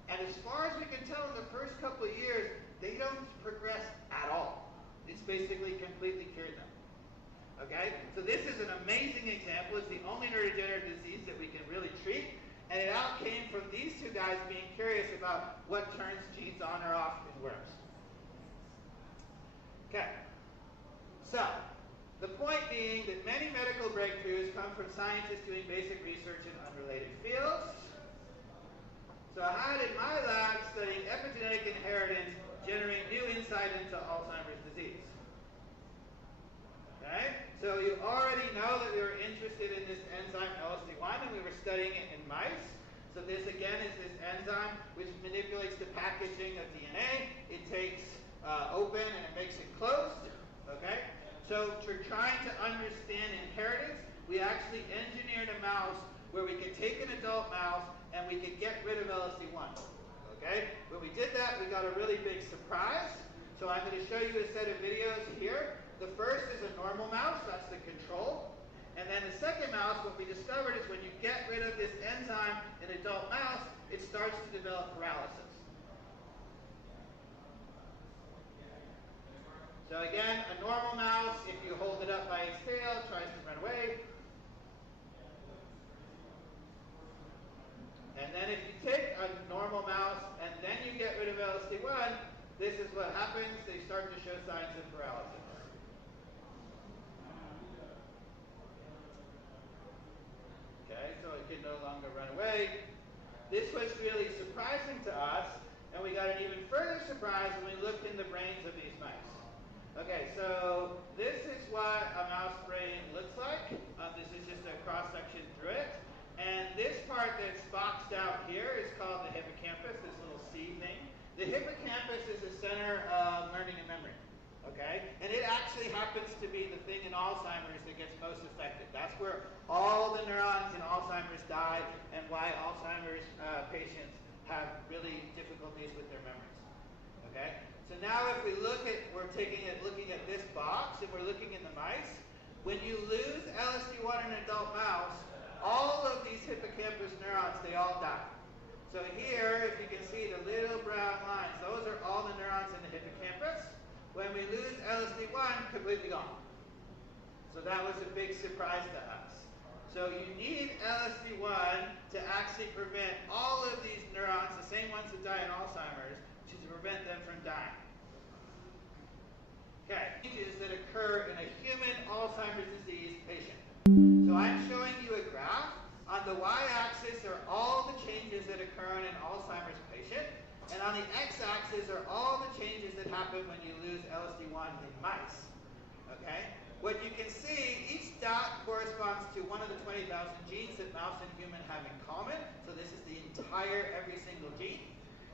and as far as we can tell in the first couple of years, they don't progress at all. It's basically completely cured them. Okay? So this is an amazing example. It's the only neurodegenerative disease that we can really treat. And it all came from these two guys being curious about what turns genes on or off in worms. Okay. So, the point being that many medical breakthroughs come from scientists doing basic research in unrelated fields. So how did my lab studying epigenetic inheritance generate new insight into Alzheimer's disease? Okay? So you already know that we were interested in this enzyme LSD1, and we were studying it in mice. So this again is this enzyme which manipulates the packaging of DNA. It takes open and it makes it closed. Okay? So we're trying to understand inheritance. We actually engineered a mouse where we could take an adult mouse and we could get rid of LSD1. Okay? When we did that, we got a really big surprise. So I'm going to show you a set of videos here. The first is a normal mouse, that's the control. And then the second mouse, what we discovered is when you get rid of this enzyme in adult mouse, it starts to develop paralysis. So again, a normal mouse, if you hold it up by its tail, tries to run away. And then if you take a normal mouse and then you get rid of LSD1, this is what happens. They start to show signs of paralysis. Okay, so it can no longer run away. This was really surprising to us, and we got an even further surprise when we looked in the brains of these mice. Okay, so this is what a mouse brain looks like. This is just a cross-section through it. And this part that's boxed out here is called the hippocampus, this little C thing. The hippocampus is the center of learning and memory. Okay? And it actually happens to be the thing in Alzheimer's that gets most affected. That's where all the neurons in Alzheimer's die and why Alzheimer's patients have really difficulties with their memories. Okay? So now if we look at, looking at this box and we're looking in the mice, when you lose LSD1 in an adult mouse, all of these hippocampus neurons, they all die. So here, if you can see the little brown lines, those are all the neurons in the hippocampus. When we lose LSD1, completely gone. So that was a big surprise to us. So you need LSD1 to actually prevent all of these neurons, the same ones that die in Alzheimer's, to prevent them from dying. Okay, changes that occur in a human Alzheimer's disease patient. So I'm showing you a graph. On the y-axis are all the changes that occur in an Alzheimer's patient, and on the x-axis are all the changes that happen when you lose LSD1 in mice. Okay? What you can see, each dot corresponds to one of the 20,000 genes that mouse and human have in common. So this is the entire, every single gene.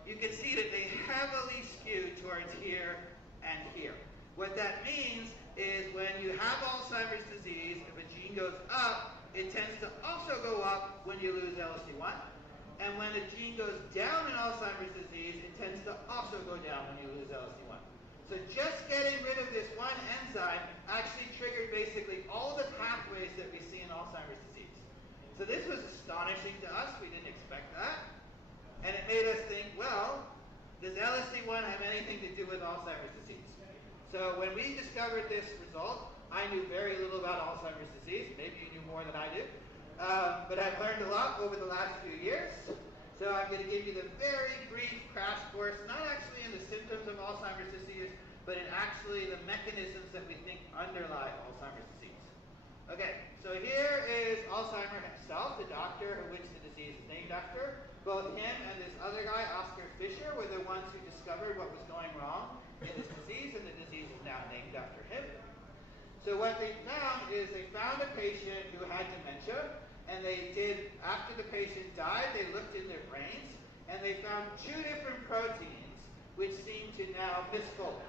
You can see that they heavily skew towards here and here. What that means is when you have Alzheimer's disease, if a gene goes up, it tends to also go up when you lose LSD1. And when a gene goes down in Alzheimer's disease, it tends to also go down when you lose LSD1. So just getting rid of this one enzyme actually triggered basically all the pathways that we see in Alzheimer's disease. So this was astonishing to us. We didn't expect that. And it made us think, well, does LSD1 have anything to do with Alzheimer's disease? So when we discovered this result, I knew very little about Alzheimer's disease. Maybe you knew more than I do. But I've learned a lot over the last few years. So I'm going to give you the very brief crash course, not actually in the symptoms of Alzheimer's disease, but in actually the mechanisms that we think underlie Alzheimer's disease. Okay, so here is Alzheimer himself, the doctor who which the disease is named after. Both him and this other guy, Oscar Fisher, were the ones who discovered what was going wrong in this disease, and the disease is now named after him. So what they found is they found a patient who had dementia, and they did, after the patient died, they looked in their brains, and they found two different proteins which seemed to now misfold.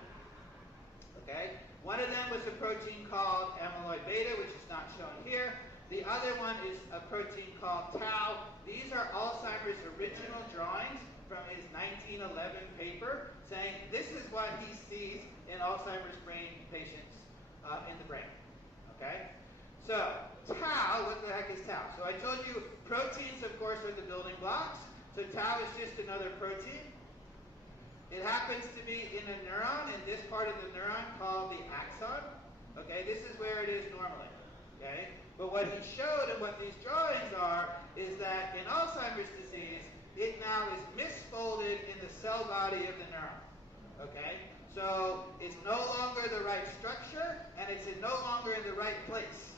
Okay? One of them was a protein called amyloid beta, which is not shown here. The other one is a protein called tau. These are Alzheimer's original drawings from his 1911 paper, saying this is what he sees in Alzheimer's brain patients. in the brain. Okay? So, tau, what the heck is tau? So I told you proteins, of course, are the building blocks. So tau is just another protein. It happens to be in a neuron, in this part of the neuron called the axon. Okay, this is where it is normally. Okay? But what he showed and what these drawings are is that in Alzheimer's disease, it now is misfolded in the cell body of the neuron. Okay? So it's no longer the right structure, and it's no longer in the right place.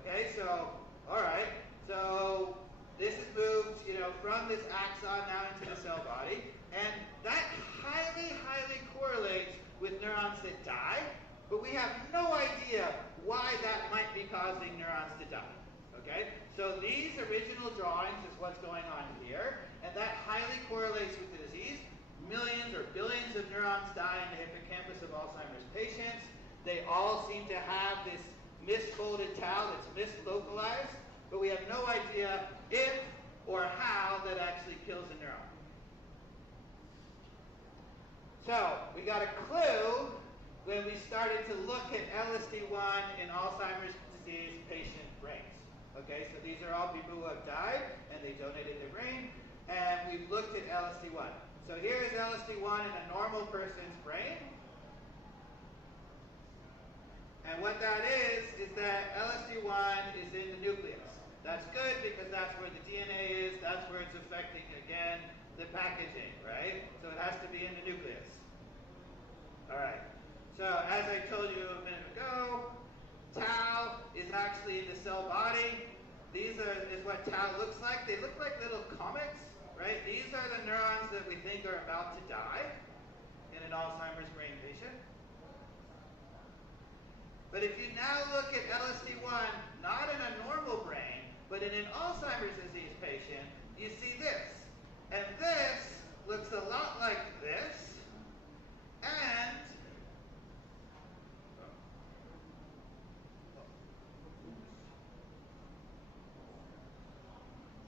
Okay, so, all right. So this is moved, from this axon now into the cell body, and that highly, highly correlates with neurons that die, but we have no idea why that might be causing neurons to die. Okay, so these original drawings is what's going on here, and that highly correlates with the disease. Millions or billions of neurons die in the hippocampus of Alzheimer's patients. They all seem to have this misfolded tau that's mislocalized, but we have no idea if or how that actually kills a neuron. So we got a clue when we started to look at LSD1 in Alzheimer's disease patient brains. Okay, so these are all people who have died and they donated their brain, and we've looked at LSD1. So here is LSD1 in a normal person's brain. And what that is that LSD1 is in the nucleus. That's good because that's where the DNA is, that's where it's affecting, again, the packaging, right? So it has to be in the nucleus. All right. So as I told you a minute ago, tau is actually in the cell body. Is what tau looks like. They look like little comets, right? These are the neurons that we think are about to die in an Alzheimer's brain patient. But if you now look at LSD1, not in a normal brain, but in an Alzheimer's disease patient, you see this. And this looks a lot like this, and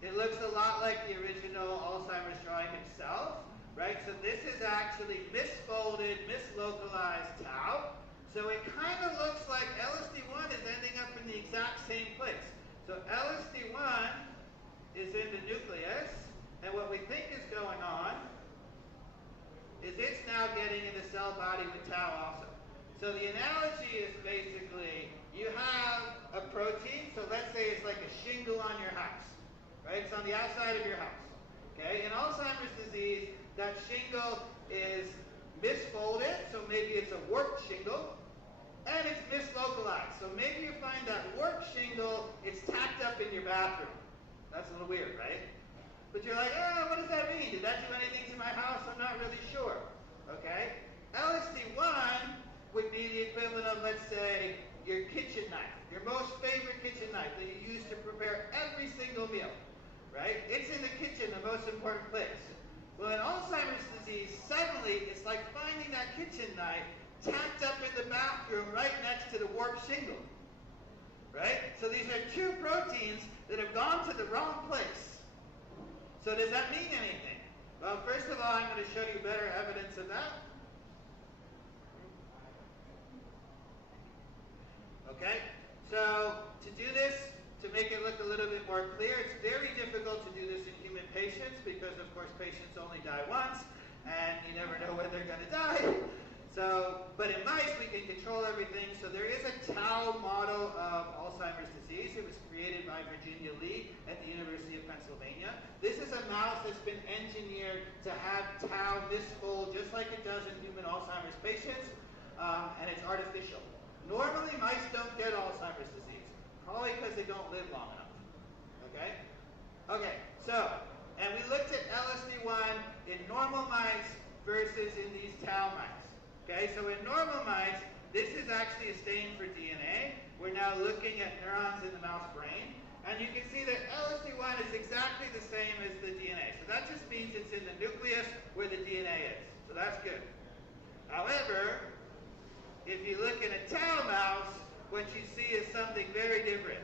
it looks a lot like the original Alzheimer's drawing itself, right? So this is actually misfolded, mislocalized tau. So it kind of looks like LSD1 is ending up in the exact same place. So LSD1 is in the nucleus, and what we think is going on is it's now getting in the cell body with tau also. So the analogy is basically you have a protein, so let's say it's like a shingle on your house. Right? It's on the outside of your house. Okay? In Alzheimer's disease, that shingle is misfolded, so maybe it's a warped shingle, and it's mislocalized. So maybe you find that warped shingle, it's tacked up in your bathroom. That's a little weird, right? But you're like, what does that mean? Did that do anything to my house? I'm not really sure. Okay? LSD1 would be the equivalent of, let's say, your kitchen knife, your most favorite kitchen knife that you use to prepare every single meal. Right? It's in the kitchen, the most important place. Well, in Alzheimer's disease, suddenly it's like finding that kitchen knife tacked up in the bathroom right next to the warped shingle. Right? So these are two proteins that have gone to the wrong place. So does that mean anything? Well, first of all, I'm going to show you better evidence of that. Okay? So to do this, to make it look a little bit more clear, it's very difficult to do this in human patients because, of course, patients only die once, and you never know when they're going to die. So, but in mice, we can control everything. So there is a tau model of Alzheimer's disease. It was created by Virginia Lee at the University of Pennsylvania. This is a mouse that's been engineered to have tau misfold just like it does in human Alzheimer's patients, and it's artificial. Normally, mice don't get Alzheimer's disease, probably because they don't live long enough. Okay? Okay, so, and we looked at LSD1 in normal mice versus in these tau mice. Okay, so in normal mice, this is actually a stain for DNA. We're now looking at neurons in the mouse brain, and you can see that LSD1 is exactly the same as the DNA. So that just means it's in the nucleus where the DNA is. So that's good. However, if you look in a tau mouse, what you see is something very different.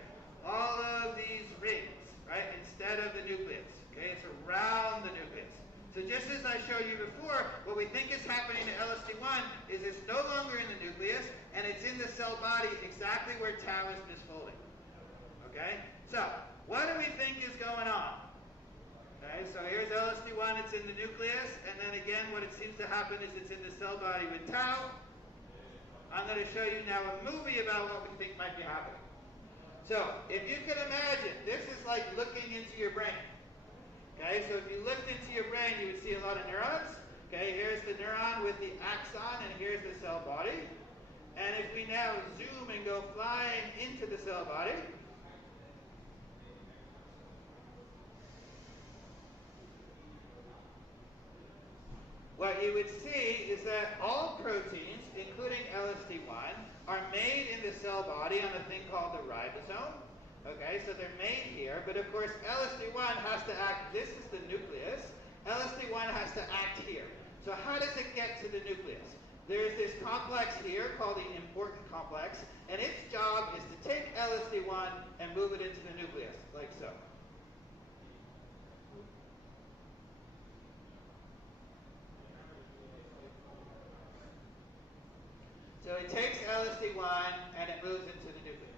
All of these rings, right, instead of the nucleus. Okay, it's around the nucleus. So just as as I showed you before, what we think is happening to LSD1 is it's no longer in the nucleus, and it's in the cell body exactly where tau is misfolding. Okay? So, what do we think is going on? Okay, so here's LSD1, it's in the nucleus, and then again what it seems to happen is it's in the cell body with tau. I'm going to show you now a movie about what we think might be happening. So, if you can imagine, this is like looking into your brain. Okay, so if you looked into your brain, you would see a lot of neurons. Okay, here's the neuron with the axon, and here's the cell body. And if we now zoom and go flying into the cell body, what you would see is that all proteins, including LSD1, are made in the cell body on a thing called the ribosome. Okay, so they're made here, but of course LSD1 has to act, this is the nucleus, LSD1 has to act here. So how does it get to the nucleus? There's this complex here called the important complex, and its job is to take LSD1 and move it into the nucleus, like so. So it takes LSD1 and it moves into the nucleus.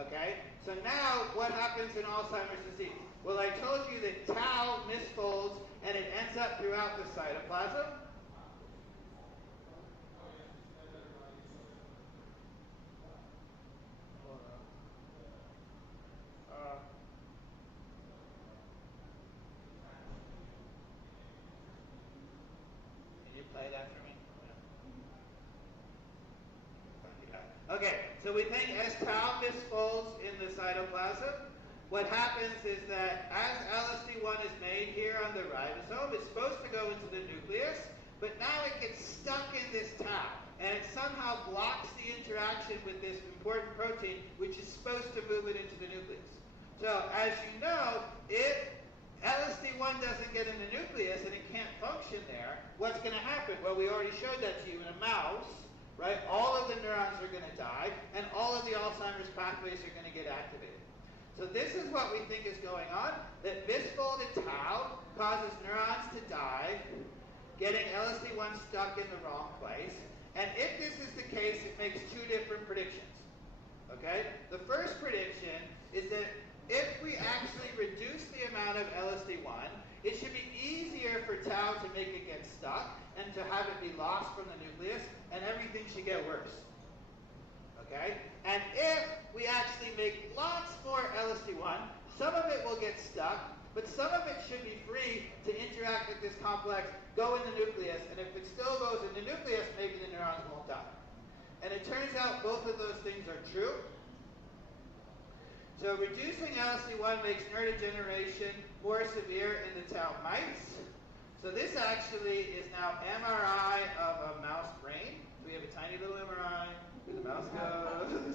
Okay? So now what happens in Alzheimer's disease? Well, I told you that tau misfolds and it ends up throughout the cytoplasm. Can you play that for me? Okay, so we think as tau misfolds in the cytoplasm, what happens is that as LSD1 is made here on the ribosome, it's supposed to go into the nucleus, but now it gets stuck in this tau, and it somehow blocks the interaction with this important protein, which is supposed to move it into the nucleus. So, as you know, if LSD1 doesn't get in the nucleus and it can't function there, what's going to happen? Well, we already showed that to you in a mouse. Right? All of the neurons are going to die, and all of the Alzheimer's pathways are going to get activated. So this is what we think is going on, that misfolded tau causes neurons to die, getting LSD1 stuck in the wrong place. And if this is the case, it makes two different predictions. Okay? The first prediction is that if we actually reduce the amount of LSD1, it should be easier for tau to make it get stuck and to have it be lost from the nucleus, and everything should get worse. Okay? And if we actually make lots more LSD1, some of it will get stuck, but some of it should be free to interact with this complex, go in the nucleus, and if it still goes in the nucleus, maybe the neurons won't die. And it turns out both of those things are true. So reducing LSD1 makes neurodegeneration more severe in the tau mice. So this actually is now MRI of a mouse brain. So we have a tiny little MRI where the mouse goes.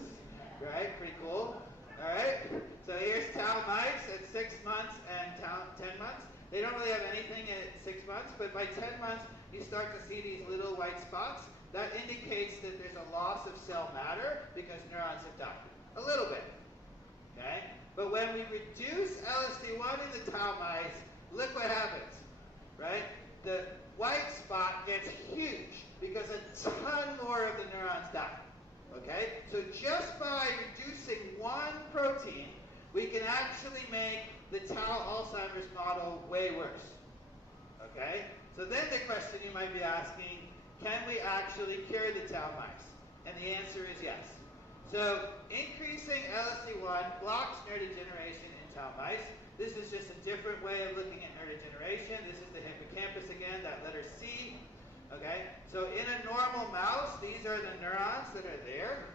Right? Pretty cool. All right? So here's tau mice at 6 months and tau 10 months. They don't really have anything at 6 months, but by 10 months you start to see these little white spots. That indicates that there's a loss of cell matter because neurons have died. A little bit. Okay? But when we reduce LSD1 in the tau mice, look what happens. Right? The white spot gets huge because a ton more of the neurons die. Okay? So just by reducing one protein, we can actually make the tau Alzheimer's model way worse. Okay? So then the question you might be asking, can we actually cure the tau mice? And the answer is yes. So increasing LSD1 blocks neurodegeneration in tau mice. This is just a different way of looking at neurodegeneration. This is the hippocampus again, that letter C. Okay? So in a normal mouse, these are the neurons that are there.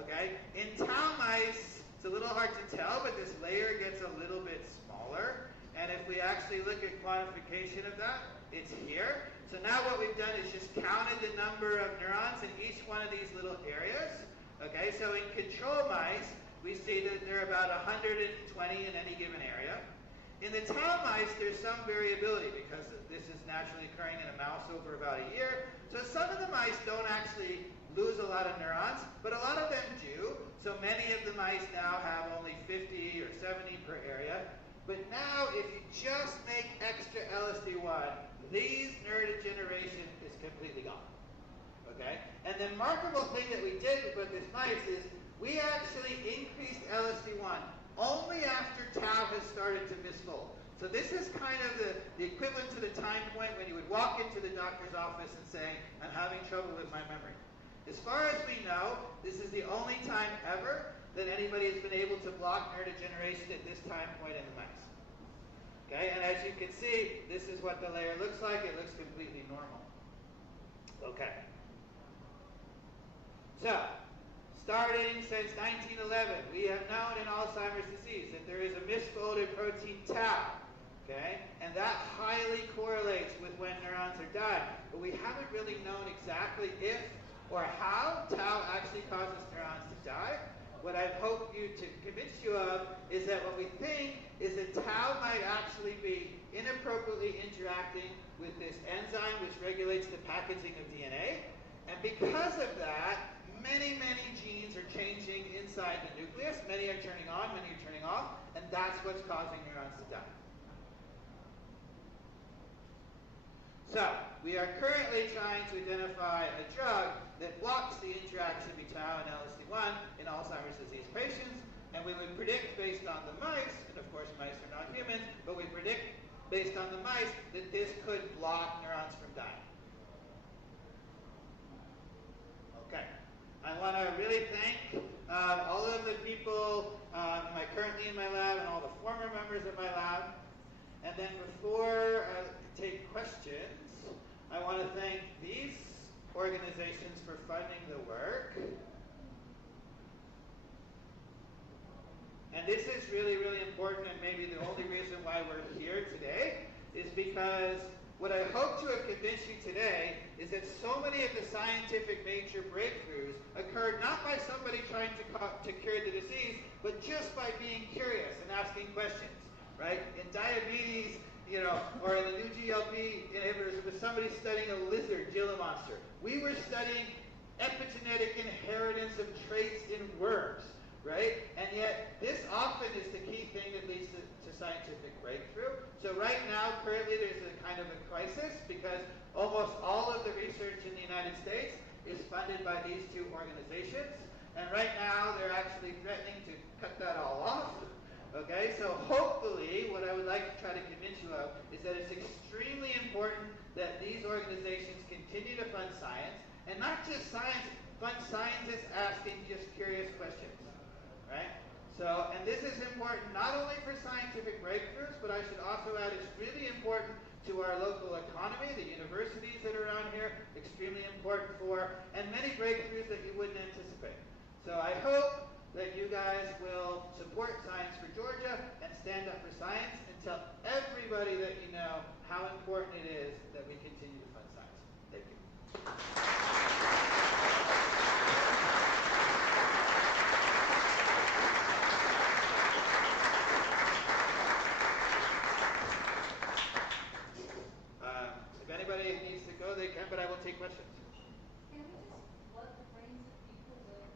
Okay? In tau mice, it's a little hard to tell, but this layer gets a little bit smaller. And if we actually look at quantification of that, it's here. So now what we've done is just counted the number of neurons in each one of these little areas. Okay? So in control mice, we see that there are about 120 in any given area. In the tau mice, there's some variability because this is naturally occurring in a mouse over about a year. So some of the mice don't actually lose a lot of neurons, but a lot of them do. So many of the mice now have only 50 or 70 per area. But now, if you just make extra LSD1, these neurodegeneration is completely gone. Okay? And the remarkable thing that we did with this mice is we actually increased LSD1 only after tau has started to misfold. So this is kind of the equivalent to the time point when you would walk into the doctor's office and say, I'm having trouble with my memory. As far as we know, this is the only time ever that anybody has been able to block neurodegeneration at this time point in the mice. Okay, and as you can see, this is what the layer looks like. It looks completely normal. Okay. So, starting since 1911, we have known in Alzheimer's disease that there is a misfolded protein tau. Okay? And that highly correlates with when neurons are dying. But we haven't really known exactly if or how tau actually causes neurons to die. What I hope you to convince you of is that what we think is that tau might actually be inappropriately interacting with this enzyme which regulates the packaging of DNA. And because of that, many genes are changing inside the nucleus. Many are turning on, many are turning off, and that's what's causing neurons to die. So, we are currently trying to identify a drug that blocks the interaction between tau and LSD1 in Alzheimer's disease patients, and we would predict based on the mice, and of course mice are not humans, but we predict based on the mice that this could block neurons from dying. Okay. I want to really thank all of the people currently in my lab and all the former members of my lab. And then before I take questions, I want to thank these organizations for funding the work. And this is really important, and maybe the only reason why we're here today is because what I hope to have convinced you today is that so many of the scientific major breakthroughs occurred not by somebody trying to cure the disease, but just by being curious and asking questions, right? In diabetes, or in the new GLP inhibitors, it was somebody studying a lizard, Gila monster. We were studying epigenetic inheritance of traits in worms, right? And yet, this often is the key thing that leads to scientific breakthrough. So right now, currently, there's a kind of a crisis because almost all of the research in the United States is funded by these two organizations. And right now, they're actually threatening to cut that all off. Okay, so hopefully, what I would like to try to convince you of is that it's extremely important that these organizations continue to fund science, and not just science, fund scientists asking just curious questions, right? So, and this is important not only for scientific breakthroughs, but I should also add it's really important to our local economy, the universities that are around here, extremely important for, and many breakthroughs that you wouldn't anticipate. So I hope that you guys will support Science for Georgia and stand up for science and tell everybody that you know how important it is that we continue to fund science. Thank you. If anybody needs to go, they can, but I will take questions. Can we just blood the brains of people with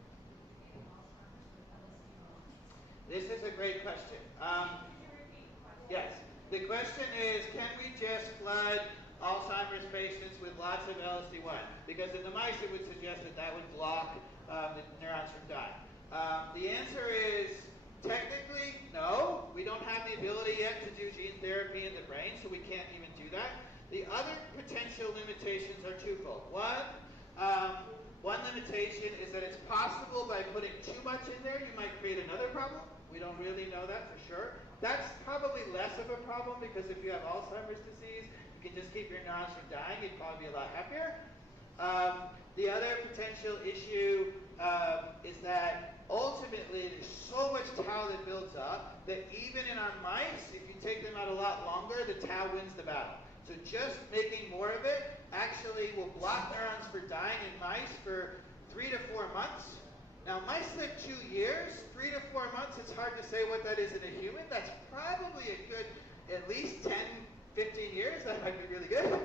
getting Alzheimer's with LSD1? This is a great question. Could you repeat the question? Yes. The question is, can we just flood Alzheimer's patients with lots of LSD1? Because in the mice, it would suggest that that would block the neurons from dying. The answer is, technically, no. We don't have the ability yet to do gene therapy in the brain, so we can't even do that. The other potential limitations are twofold. One limitation is that it's possible by putting too much in there, you might create another problem. We don't really know that for sure. That's probably less of a problem because if you have Alzheimer's disease, you can just keep your neurons from dying. You'd probably be a lot happier. The other potential issue is that ultimately there's so much tau that builds up that even in our mice, if you take them out a lot longer, the tau wins the battle. So just making more of it actually will block neurons for dying in mice for 3 to 4 months. Now, mice live 2 years. 3 to 4 months, it's hard to say what that is in a human. That's probably a good at least 10, 15 years. That might be really good.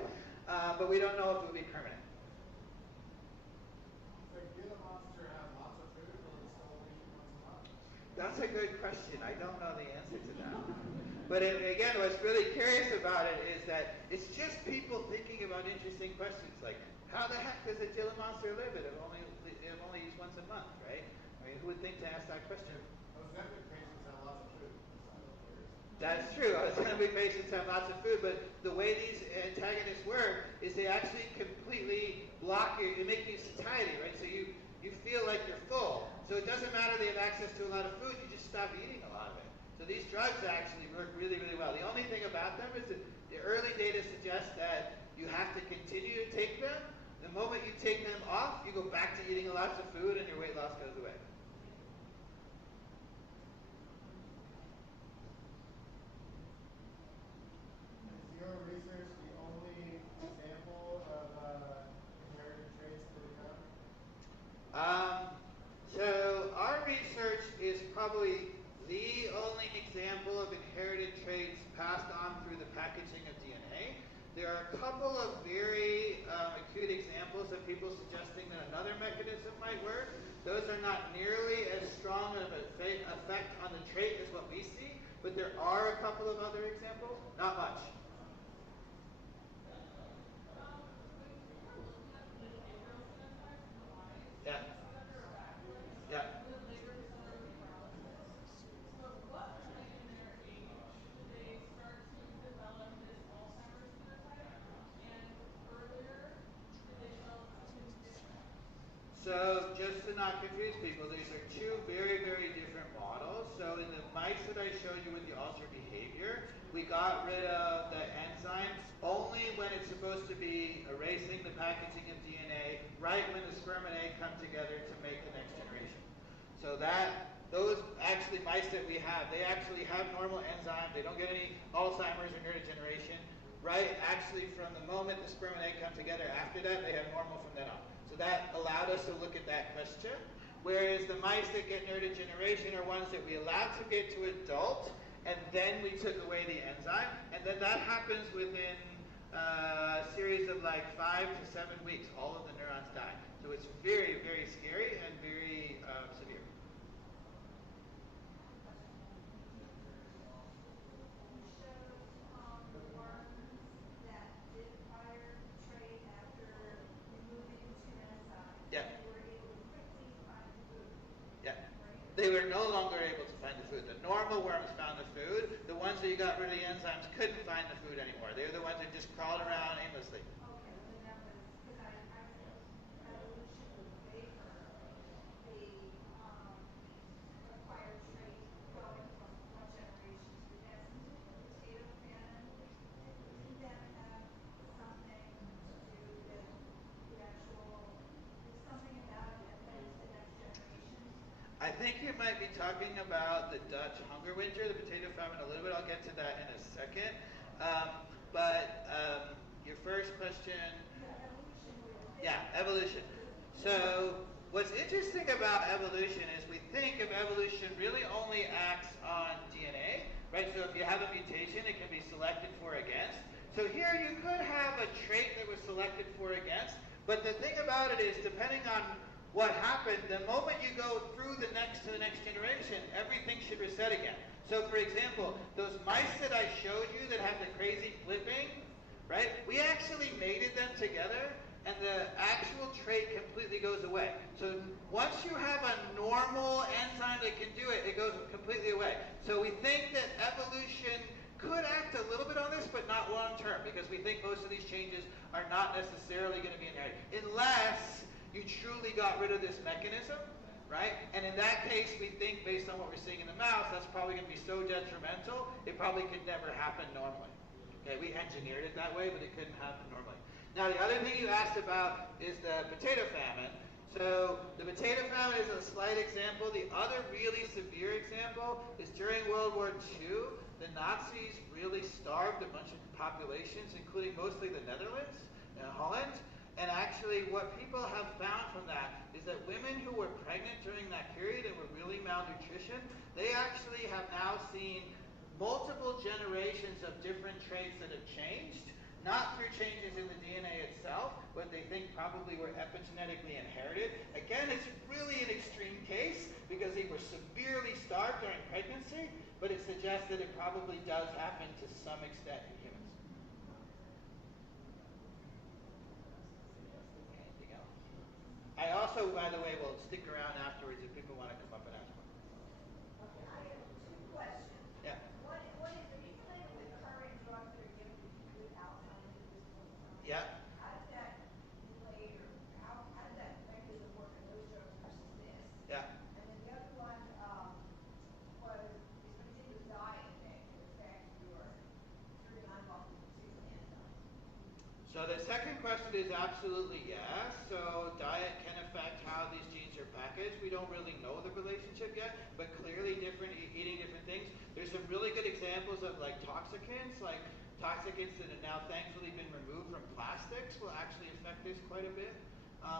But we don't know if it will be permanent. So Gila monster have lots of food, or it's only once a month? That's a good question. I don't know the answer to that. But again, what's really curious about it is that it's just people thinking about interesting questions like, how the heck does a Gila monster live? It only eats once a month, right? I mean, who would think to ask that question? Ozempic patients have lots of food. That's true. Ozempic patients have lots of food, but the way these antagonists work is they actually completely block you. They make you satiety, right? So you feel like you're full. So it doesn't matter they have access to a lot of food. You just stop eating a lot of it. So these drugs actually work really, really well. The only thing about them is that the early data suggests that you have to continue to take them. The moment you take them off, you go back to eating lots of food and your weight loss goes away. Is your research the only example of inherited traits that we have? So our research is probably the only example of inherited traits passed on through the packaging of DNA. There are a couple of very acute examples of people suggesting that another mechanism might work. Those are not nearly as strong of an effect on the trait as what we see, but there are a couple of other examples. Not much. Yeah. Yeah. So just to not confuse people, these are two very, very different models. So in the mice that I showed you with the altered behavior, we got rid of the enzyme only when it's supposed to be erasing the packaging of DNA, right when the sperm and egg come together to make the next generation. So those actually mice that we have, they actually have normal enzyme. They don't get any Alzheimer's or neurodegeneration. Right? Actually, from the moment the sperm and egg come together, after that, they have normal from then on. So that allowed us to look at that question. Whereas the mice that get neurodegeneration are ones that we allowed to get to adult, and then we took away the enzyme. And then that happens within a series of like 5 to 7 weeks. All of the neurons die. So it's very, very scary and very severe. They were no longer able to find the food. The normal worms found the food. The ones that you got rid of the enzymes couldn't find the food anymore. They were the ones that just crawled around aimlessly. Okay, then that was, because I was evolution would favor the acquired trait going from one generation to the next. Potato famine, didn't that have something to do with the actual, there's something about it that led to the next generation? I think you might be talking about the Dutch hunger winter, the potato famine a little bit. I'll get to that in a second. But your first question... Yeah, evolution. So what's interesting about evolution is we think of evolution really only acts on DNA, right? So if you have a mutation, it can be selected for against. So here you could have a trait that was selected for against, but the thing about it is, depending on what happened, the moment you go through to the next generation, everything should reset again. So for example, those mice that I showed you that have the crazy flipping, right? We actually mated them together and the actual trait completely goes away. So once you have a normal enzyme that can do it, it goes completely away. So we think that evolution could act a little bit on this, but not long term, because we think most of these changes are not necessarily going to be inherited. Unless you truly got rid of this mechanism, right? And in that case, we think, based on what we're seeing in the mouse, that's probably going to be so detrimental, it probably could never happen normally. Okay, we engineered it that way, but it couldn't happen normally. Now, the other thing you asked about is the potato famine. So the potato famine is a slight example. The other really severe example is during World War II, the Nazis really starved a bunch of populations, including mostly the Netherlands and Holland. And actually what people have found from that is that women who were pregnant during that period and were really malnutrition, they actually have now seen multiple generations of different traits that have changed, not through changes in the DNA itself, but they think probably were epigenetically inherited. Again, it's really an extreme case because they were severely starved during pregnancy. but it suggests that it probably does happen to some extent in humans. Anything else? I also, by the way, will stick around afterwards if people want to come up and ask one. Okay, I have two questions. Yeah. One is, are you familiar with current drugs that are given to people with Alzheimer's at this point in time? Yeah. How does that relate, or how does that mechanism work in those drugs versus this? Yeah. And then the other one is particular diet that can affect your unblockable enzyme. So the second question is absolutely yes. So diet can affect how these genes are packaged. We don't really know the relationship yet, but clearly eating different things. There's some really good examples of like toxicants that have now thankfully been removed from plastics will actually affect this quite a bit.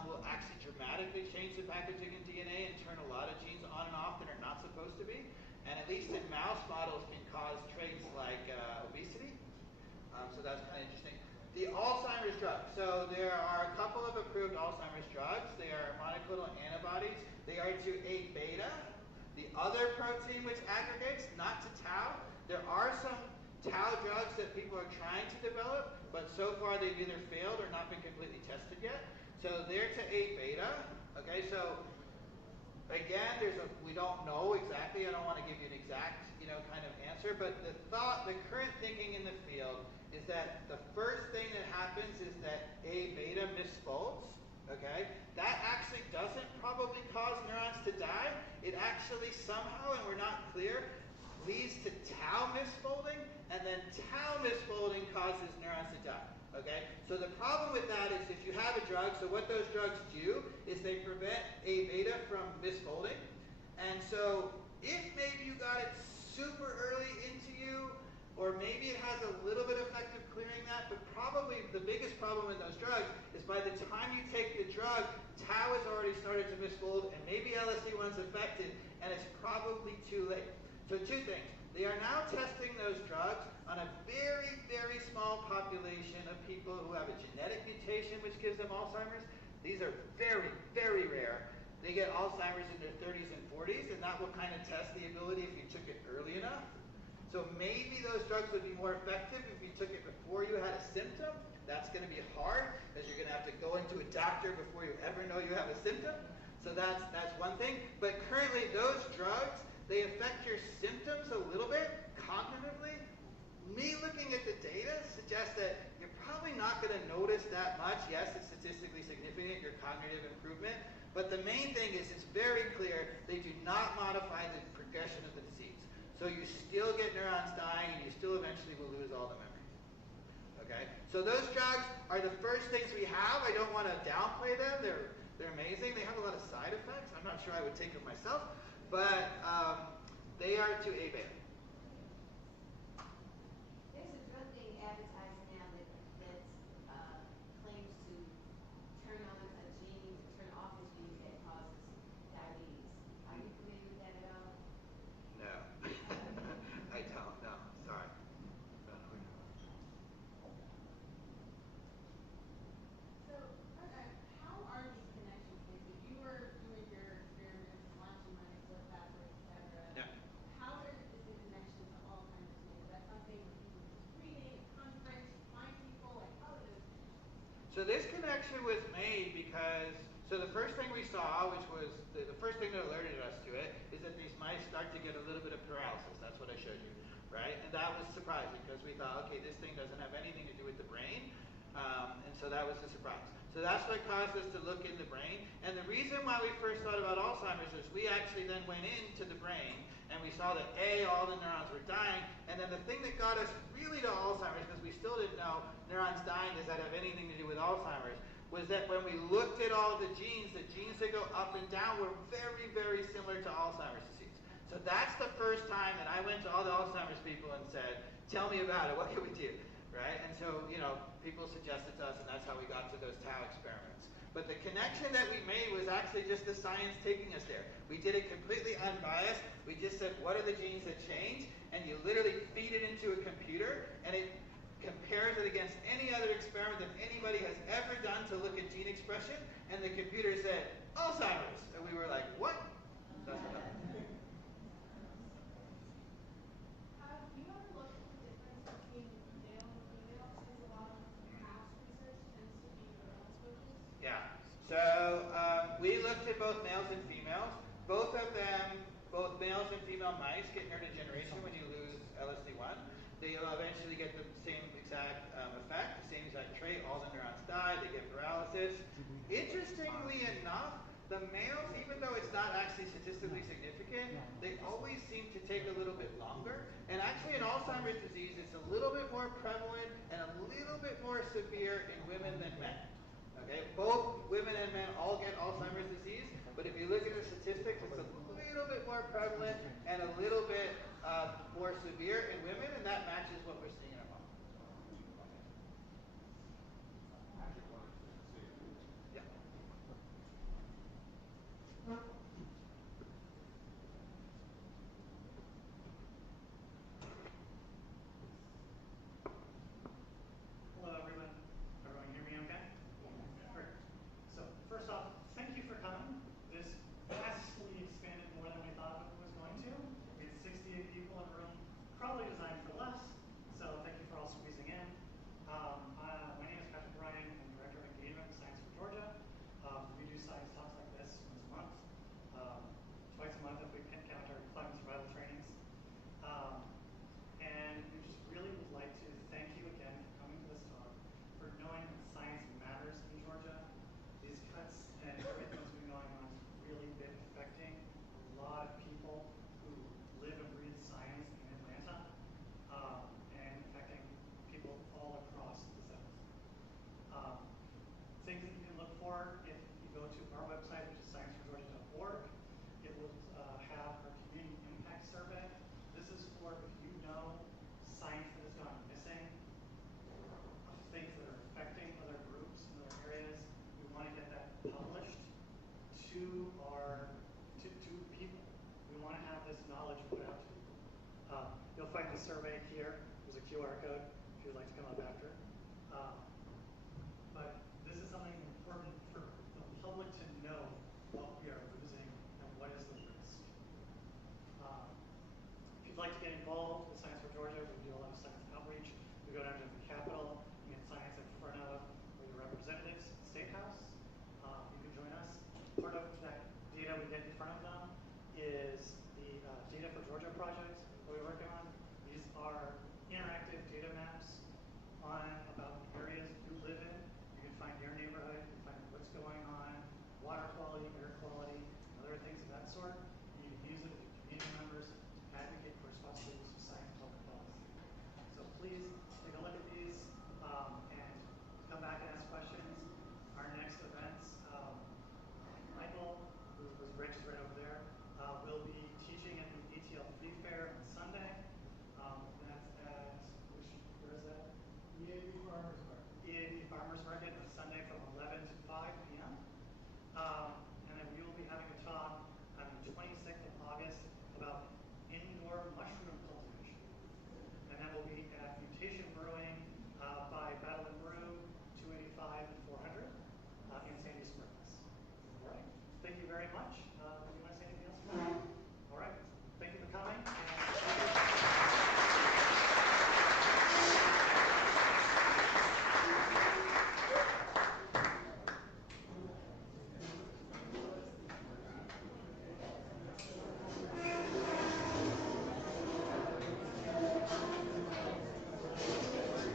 Will actually dramatically change the packaging in DNA and turn a lot of genes on and off that are not supposed to be. And at least in mouse models can cause traits like obesity. So that's kind of interesting. The Alzheimer's drug. So there are a couple of approved Alzheimer's drugs. They are monoclonal antibodies. They are to A beta, the other protein which aggregates, not to tau. There are some tau drugs that people are trying to develop, but so far they've either failed or not been completely tested yet. So they're to A beta. Okay, so again, we don't know exactly. I don't want to give you an exact, kind of answer, but the current thinking in the field is that the first thing that happens is that A beta misfolds. Okay, that actually doesn't probably cause neurons to die. It actually somehow, and we're not clear, leads to tau misfolding, and then tau misfolding causes neurons to die. Okay, so the problem with that is if you have a drug, so what those drugs do is they prevent A beta from misfolding. And so if maybe you got it super early into you, or maybe it has a little bit of effective clearing that, but probably the biggest problem in those drugs is by the time you take the drug, tau has already started to misfold, and maybe LSD1's affected, and it's probably too late. So two things. They are now testing those drugs on a very, very small population of people who have a genetic mutation which gives them Alzheimer's. These are very, very rare. They get Alzheimer's in their 30s and 40s, and that will kind of test the ability if you took it early enough. So maybe those drugs would be more effective if you took it before you had a symptom. That's going to be hard, because you're going to have to go into a doctor before you ever know you have a symptom. So that's one thing. But currently, those drugs, they affect your symptoms a little bit cognitively. Me looking at the data suggests that you're probably not going to notice that much. Yes, it's statistically significant, your cognitive improvement. But the main thing is it's very clear they do not modify the progression of the disease. So you still get neurons dying, and you still eventually will lose all the memory. Okay? So those drugs are the first things we have. I don't want to downplay them. They're amazing. They have a lot of side effects. I'm not sure I would take them myself. But they are to A beta. There's a drug being advertised now that claims to turn on a gene, turn off a gene that causes diabetes. Are you familiar with that at all? No. I don't. No. Sorry. So, how are these connections made? If you were doing your experiments, launching mice, blood pathways, etc., Yeah. how is the connection to Alzheimer's made? Is that something that people just reading, a conference, you find people? Like, how are those connections? So this connection was made because, so the first thing we saw, which was the first thing that alerted us to it, is that these mice start to get a little bit of paralysis. That's what I showed you, right? And that was surprising because we thought, okay, this thing doesn't have anything to do with the brain. And so that was a surprise. So that's what caused us to look in the brain. And the reason why we first thought about Alzheimer's is we actually then went into the brain and we saw that all the neurons were dying. And then the thing that got us really to Alzheimer's, because we still didn't know neurons dying, does that have anything to do with Alzheimer's, was that when we looked at all the genes that go up and down were very, very similar to Alzheimer's disease. So that's the first time that I went to all the Alzheimer's people and said, tell me about it, what can we do? Right? And so, people suggested to us, and that's how we got to those tau experiments. But the connection that we made was actually just the science taking us there. We did it completely unbiased. We just said, what are the genes that change? And you literally feed it into a computer, and it compares it against any other experiment that anybody has ever done to look at gene expression, and the computer said, Alzheimer's. And we were like, what? That's what happened. So we looked at both males and females. Both of them, both males and female mice get neurodegeneration when you lose LSD1. They'll eventually get the same exact effect, the same exact trait. All the neurons die, they get paralysis. Interestingly enough, the males, even though it's not actually statistically significant, they always seem to take a little bit longer. And actually in Alzheimer's disease, it's a little bit more prevalent and a little bit more severe in women than men. Okay, both women and men all get Alzheimer's disease, but if you look at the statistics, it's a little bit more prevalent and a little bit more severe in women, and that matches what we're seeing in our model. Yeah. Hello, everyone. Everyone hear me okay? Great. So first off, thank you for coming. This vastly expanded more than we thought it was going to. We had 68 people in a room, probably designed for less. So thank you for all squeezing in. My name is Katz. I'm Director of Engagement, Science for Georgia. We do science talks like this once a month. Twice a month if we can count our climate survival trainings. And we just really would like to thank you again for coming to this talk, for knowing that science matters in Georgia. These cuts and everything that's been going on has really been affecting a lot of people who live and breathe science in Atlanta, and affecting people all across the South. Things that you can look for if you go to our website, which is scienceforgeorgia.org. It will have our community impact survey. This is for if you know science that has gone missing, things that are affecting other groups in other areas. We want to get that published to people. We want to have this knowledge put out to people. You'll find the survey here. There's a QR code.